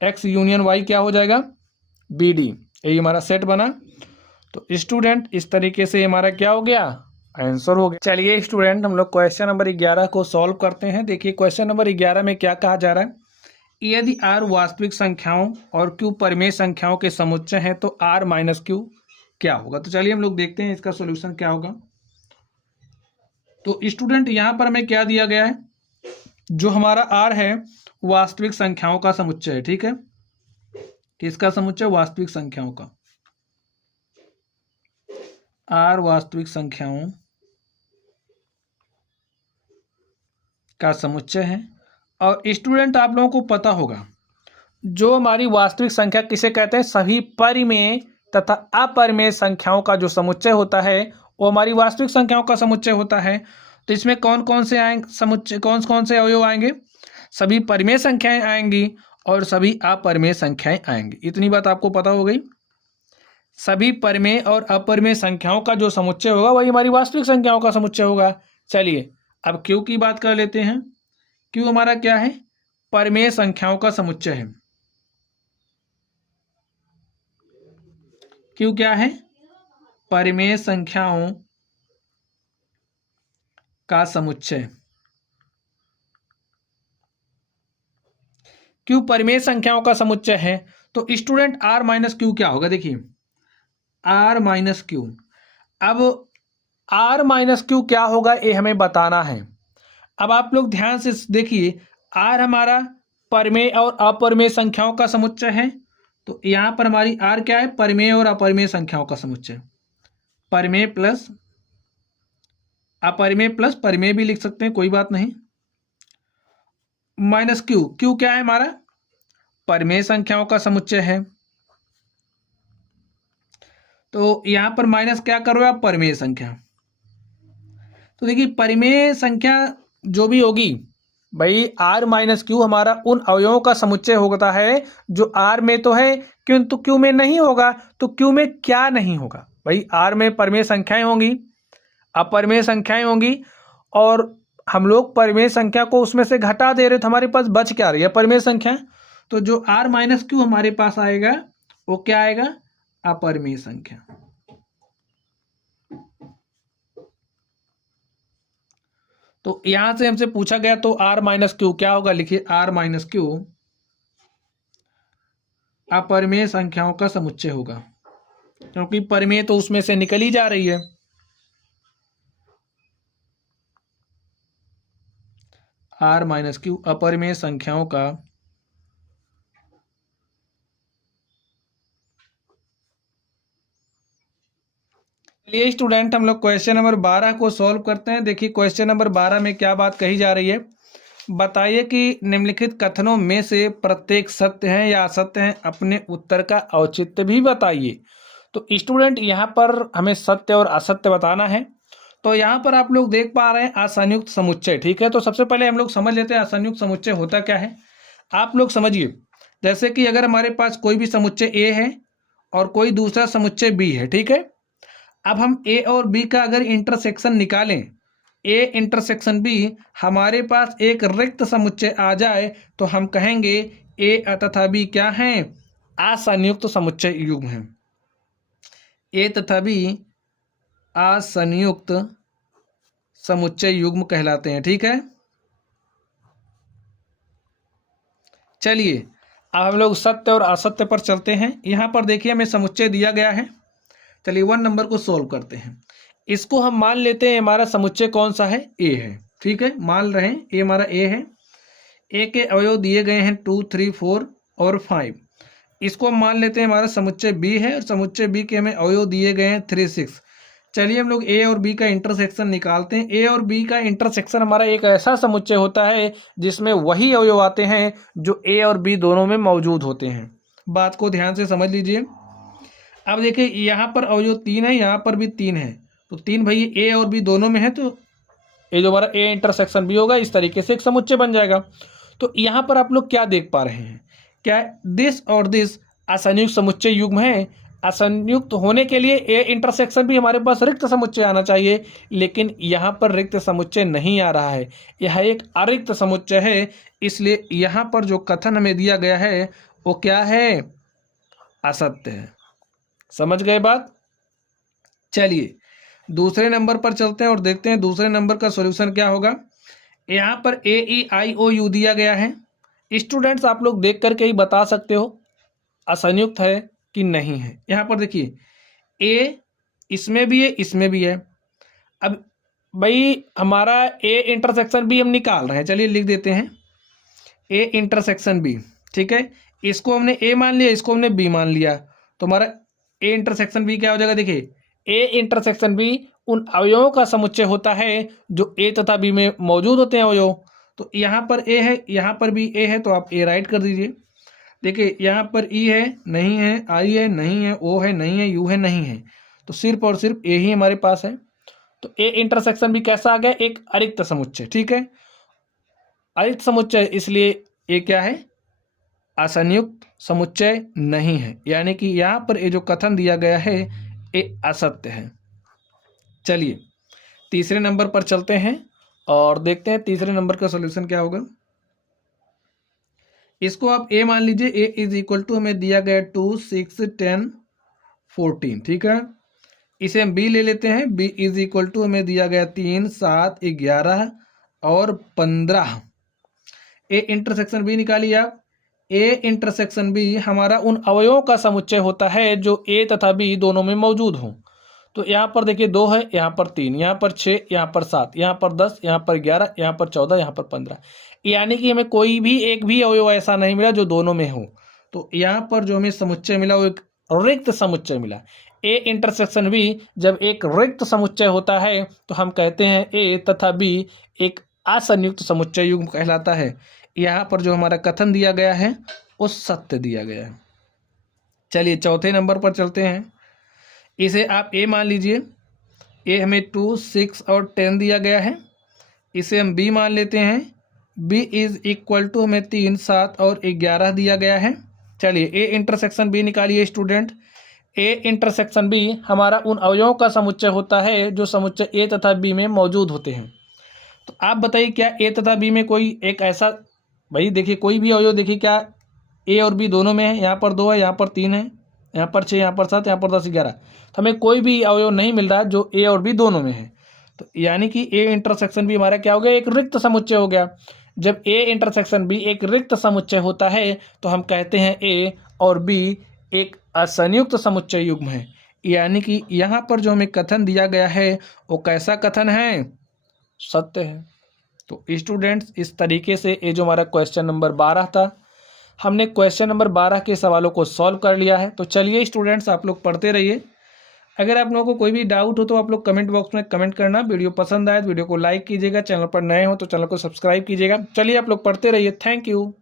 x यूनियन y क्या हो जाएगा? B D. यही हमारा सेट बना। तो स्टूडेंट इस तरीके से हमारा क्या हो गया? आंसर हो गया। चलिए स्टूडेंट हम लोग क्वेश्चन नंबर 11 को सॉल्व करते हैं। देखिए क्वेश्चन नंबर 11 में क्या कहा जा रहा है? यदि r वास्तविक संख्याओं और q परिमेय संख्याओं के समुच्चय हैं तो r माइनस q क्या होगा? तो चलिए हम लोग देखते हैं इसका सोल्यूशन क्या होगा। तो स्टूडेंट यहाँ पर हमें क्या दिया गया है? जो हमारा r है वास्तविक संख्याओं का समुच्चय है, ठीक है। किसका समुच्चय? वास्तविक संख्याओं का। r वास्तविक संख्याओं का समुच्चय है। और स्टूडेंट आप लोगों को पता होगा जो हमारी वास्तविक संख्या किसे कहते हैं? सभी परिमेय तथा अपरिमेय संख्याओं का जो समुच्चय होता है वो हमारी वास्तविक संख्याओं का समुच्चय होता है। तो इसमें कौन कौन से आएंगे समुच्चय? कौन कौन से अवयव आएंगे? सभी परिमेय संख्याएं आएंगी और सभी अपरिमेय संख्याएं आएंगी। इतनी बात आपको पता हो गई। सभी परिमेय और अपरिमेय संख्याओं का जो समुच्चय होगा वही हमारी वास्तविक संख्याओं का समुच्चय होगा। चलिए अब क्यू की बात कर लेते हैं। क्यू हमारा क्या है? परिमेय संख्याओं का समुच्चय है। क्यू क्या है? परिमेय संख्याओं का समुच्चय। क्यू परिमेय संख्याओं का समुच्चय है। तो स्टूडेंट r माइनस क्यू क्या होगा? देखिए r माइनस क्यू। अब r माइनस क्यू क्या होगा ये हमें बताना है। अब आप लोग ध्यान से देखिए, r हमारा परिमेय और अपरिमेय संख्याओं का समुच्चय है। तो यहाँ पर हमारी r क्या है? परिमेय और अपरिमेय संख्याओं का समुच्चय। परिमेय प्लस अपरिमेय प्लस परिमेय भी लिख सकते हैं, कोई बात नहीं। Minus Q. क्यू क्या है हमारा? परिमेय संख्याओं का समुच्चय है। तो यहां पर माइनस क्या कर रहे हो आप? परिमेय संख्या। तो देखिए परिमेय संख्या जो भी होगी भाई, r माइनस क्यू हमारा उन अवयवों का समुच्चय होता है जो r में तो है, किंतु क्यू में नहीं होगा। तो क्यू में क्या नहीं होगा भाई? r में परिमेय संख्याएं होंगी, अपरिमेय संख्याएं होंगी, और हम लोग परिमेय संख्या को उसमें से घटा दे रहे, तो हमारे पास बच क्या रही है? परिमेय संख्या। तो जो r माइनस क्यू हमारे पास आएगा वो क्या आएगा? अपरिमेय संख्या। तो यहां से हमसे पूछा गया तो r माइनस क्यू क्या होगा? लिखिए r माइनस क्यू अपरिमेय संख्याओं का समुच्चय होगा, क्योंकि परिमेय तो उसमें से निकल ही जा रही है। r माइनस क्यू अपरिमेय संख्याओं का चलिए स्टूडेंट हम लोग क्वेश्चन नंबर 12 को सॉल्व करते हैं। देखिए क्वेश्चन नंबर 12 में क्या बात कही जा रही है? बताइए कि निम्नलिखित कथनों में से प्रत्येक सत्य है या असत्य है, अपने उत्तर का औचित्य भी बताइए। तो स्टूडेंट यहाँ पर हमें सत्य और असत्य बताना है। तो यहाँ पर आप लोग देख पा रहे हैं असंयुक्त समुच्चय, ठीक है। तो सबसे पहले हम लोग समझ लेते हैं असंयुक्त समुच्चय होता क्या है। आप लोग समझिए, जैसे कि अगर हमारे पास कोई भी समुच्चय ए है और कोई दूसरा समुच्चय बी है, ठीक है। अब हम ए और बी का अगर इंटरसेक्शन निकालें, ए इंटरसेक्शन बी, हमारे पास एक रिक्त समुच्चय आ जाए तो हम कहेंगे ए तथा बी क्या हैं? असंयुक्त समुच्चय युग्म हैं। ए तथा बी असंयुक्त समुच्चय युग्म कहलाते हैं, ठीक है। चलिए अब हम लोग सत्य और असत्य पर चलते हैं। यहाँ पर देखिए हमें समुच्चय दिया गया है। चलिए 1 नंबर को सोल्व करते हैं। इसको हम मान लेते हैं हमारा समुच्चय कौन सा है, ए है। ठीक है, मान रहे हैं ए हमारा ए है। ए के अवयव दिए गए हैं 2, 3, 4 और 5। इसको हम मान लेते हैं हमारा समुच्चय बी है और समुच्चय बी के हमें अवयव दिए गए हैं 3, 6। चलिए हम लोग ए और बी का इंटरसेक्शन निकालते हैं। ए और बी का इंटरसेक्शन हमारा एक ऐसा समुच्चय होता है जिसमें वही अवयव आते हैं जो ए और बी दोनों में मौजूद होते हैं। बात को ध्यान से समझ लीजिए। अब देखिए यहाँ पर अवयव 3 है, यहाँ पर भी 3 है, तो 3 भाई ए और बी दोनों में है, तो ये जो हमारा ए इंटरसेक्शन बी होगा इस तरीके से एक समुच्चय बन जाएगा। तो यहाँ पर आप लोग क्या देख पा रहे हैं, क्या दिस और दिस असंयुक्त समुच्चय युग्म है। असंयुक्त होने के लिए ए इंटरसेक्शन भी हमारे पास रिक्त समुच्चय आना चाहिए, लेकिन यहाँ पर रिक्त समुच्चय नहीं आ रहा है, यह एक अरिक्त समुच्चय है। इसलिए यहाँ पर जो कथन हमें दिया गया है वो क्या है, असत्य है। समझ गए बात। चलिए दूसरे नंबर पर चलते हैं और देखते हैं दूसरे नंबर का सॉल्यूशन क्या होगा। यहाँ पर AEIOU दिया गया है। स्टूडेंट्स आप लोग देख करके ही बता सकते हो असंयुक्त है कि नहीं है। यहाँ पर देखिए ए इसमें भी है, इसमें भी है। अब भाई हमारा ए इंटरसेक्शन बी हम निकाल रहे हैं, चलिए लिख देते हैं ए इंटरसेक्शन बी। ठीक है, इसको हमने ए मान लिया, इसको हमने बी मान लिया, तो हमारा ए इंटरसेक्शन बी क्या हो जाएगा। देखिए ए इंटरसेक्शन बी उन अवयवों का समुच्चय होता है जो ए तथा बी में मौजूद होते हैं अवयव। तो यहाँ पर ए है, यहाँ पर भी ए है, तो आप ए राइट कर दीजिए। देखिए यहाँ पर ई है, नहीं है, आई है, नहीं है, ओ है, नहीं है, यू है, नहीं है, तो सिर्फ और सिर्फ ए ही हमारे पास है। तो ए इंटरसेक्शन भी कैसा आ गया, एक अरिक्त समुच्चय। ठीक है, अरिक्त समुच्चय, इसलिए ए क्या है, असंयुक्त समुच्चय नहीं है। यानी कि यहाँ पर ये जो कथन दिया गया है ये असत्य है। चलिए तीसरे नंबर पर चलते हैं और देखते हैं तीसरे नंबर का सॉल्यूशन क्या होगा। इसको आप ए मान लीजिए। ए इज इक्वल टू हमें दिया गया 2, 6, 10, 14। ठीक है, इसे हम बी ले लेते हैं। बी इज इक्वल टू हमें दिया गया 3, 7, 11 और 15। ए इंटरसेक्शन बी निकालिए आप। ए इंटरसेक्शन बी हमारा उन अवयवों का समुच्चय होता है जो ए तथा बी दोनों में मौजूद हों। तो यहाँ पर देखिए 2 है, यहाँ पर 3, यहाँ पर 6, यहाँ पर 7, यहाँ पर 10, यहाँ पर 11, यहाँ पर 14, यहाँ पर 15। यानी कि हमें कोई भी एक भी अवयव ऐसा नहीं मिला जो दोनों में हो। तो यहाँ पर जो हमें समुच्चय मिला वो एक रिक्त समुच्चय मिला। ए इंटरसेक्शन बी जब एक रिक्त समुच्चय होता है तो हम कहते हैं ए तथा बी एक असंयुक्त समुच्चय युग्म कहलाता है। यहाँ पर जो हमारा कथन दिया गया है वो सत्य दिया गया है। चलिए चौथे नंबर पर चलते हैं। इसे आप ए मान लीजिए। ए हमें 2, 6 और 10 दिया गया है। इसे हम बी मान लेते हैं। बी इज इक्वल टू हमें 3, 7 और 11 दिया गया है। चलिए ए इंटरसेक्शन बी निकालिए स्टूडेंट। ए इंटरसेक्शन बी हमारा उन अवयवों का समुच्चय होता है जो समुच्चय ए तथा बी में मौजूद होते हैं। तो आप बताइए क्या ए तथा बी में कोई एक ऐसा, भाई देखिए कोई भी अवयव देखिए क्या ए और बी दोनों में है। यहाँ पर 2 है, यहाँ पर 3 है, यहाँ पर 6, यहाँ पर 7, यहाँ पर 10, 11। तो हमें कोई भी अवयव नहीं मिल रहा है जो ए और बी दोनों में है। तो यानी कि ए इंटरसेक्शन बी हमारा क्या हो गया, एक रिक्त समुच्चय हो गया। जब ए इंटरसेक्शन बी एक रिक्त समुच्चय होता है तो हम कहते हैं ए और बी एक असंयुक्त समुच्चय युग्म है। यानी कि यहाँ पर जो हमें कथन दिया गया है वो कैसा कथन है, सत्य है। तो स्टूडेंट्स इस तरीके से ये जो हमारा क्वेश्चन नंबर 12 था, हमने क्वेश्चन नंबर 12 के सवालों को सॉल्व कर लिया है। तो चलिए स्टूडेंट्स आप लोग पढ़ते रहिए। अगर आप लोगों को कोई भी डाउट हो तो आप लोग कमेंट बॉक्स में कमेंट करना। वीडियो पसंद आए तो वीडियो को लाइक कीजिएगा, चैनल पर नए हो तो चैनल को सब्सक्राइब कीजिएगा। चलिए आप लोग पढ़ते रहिए। Thank you.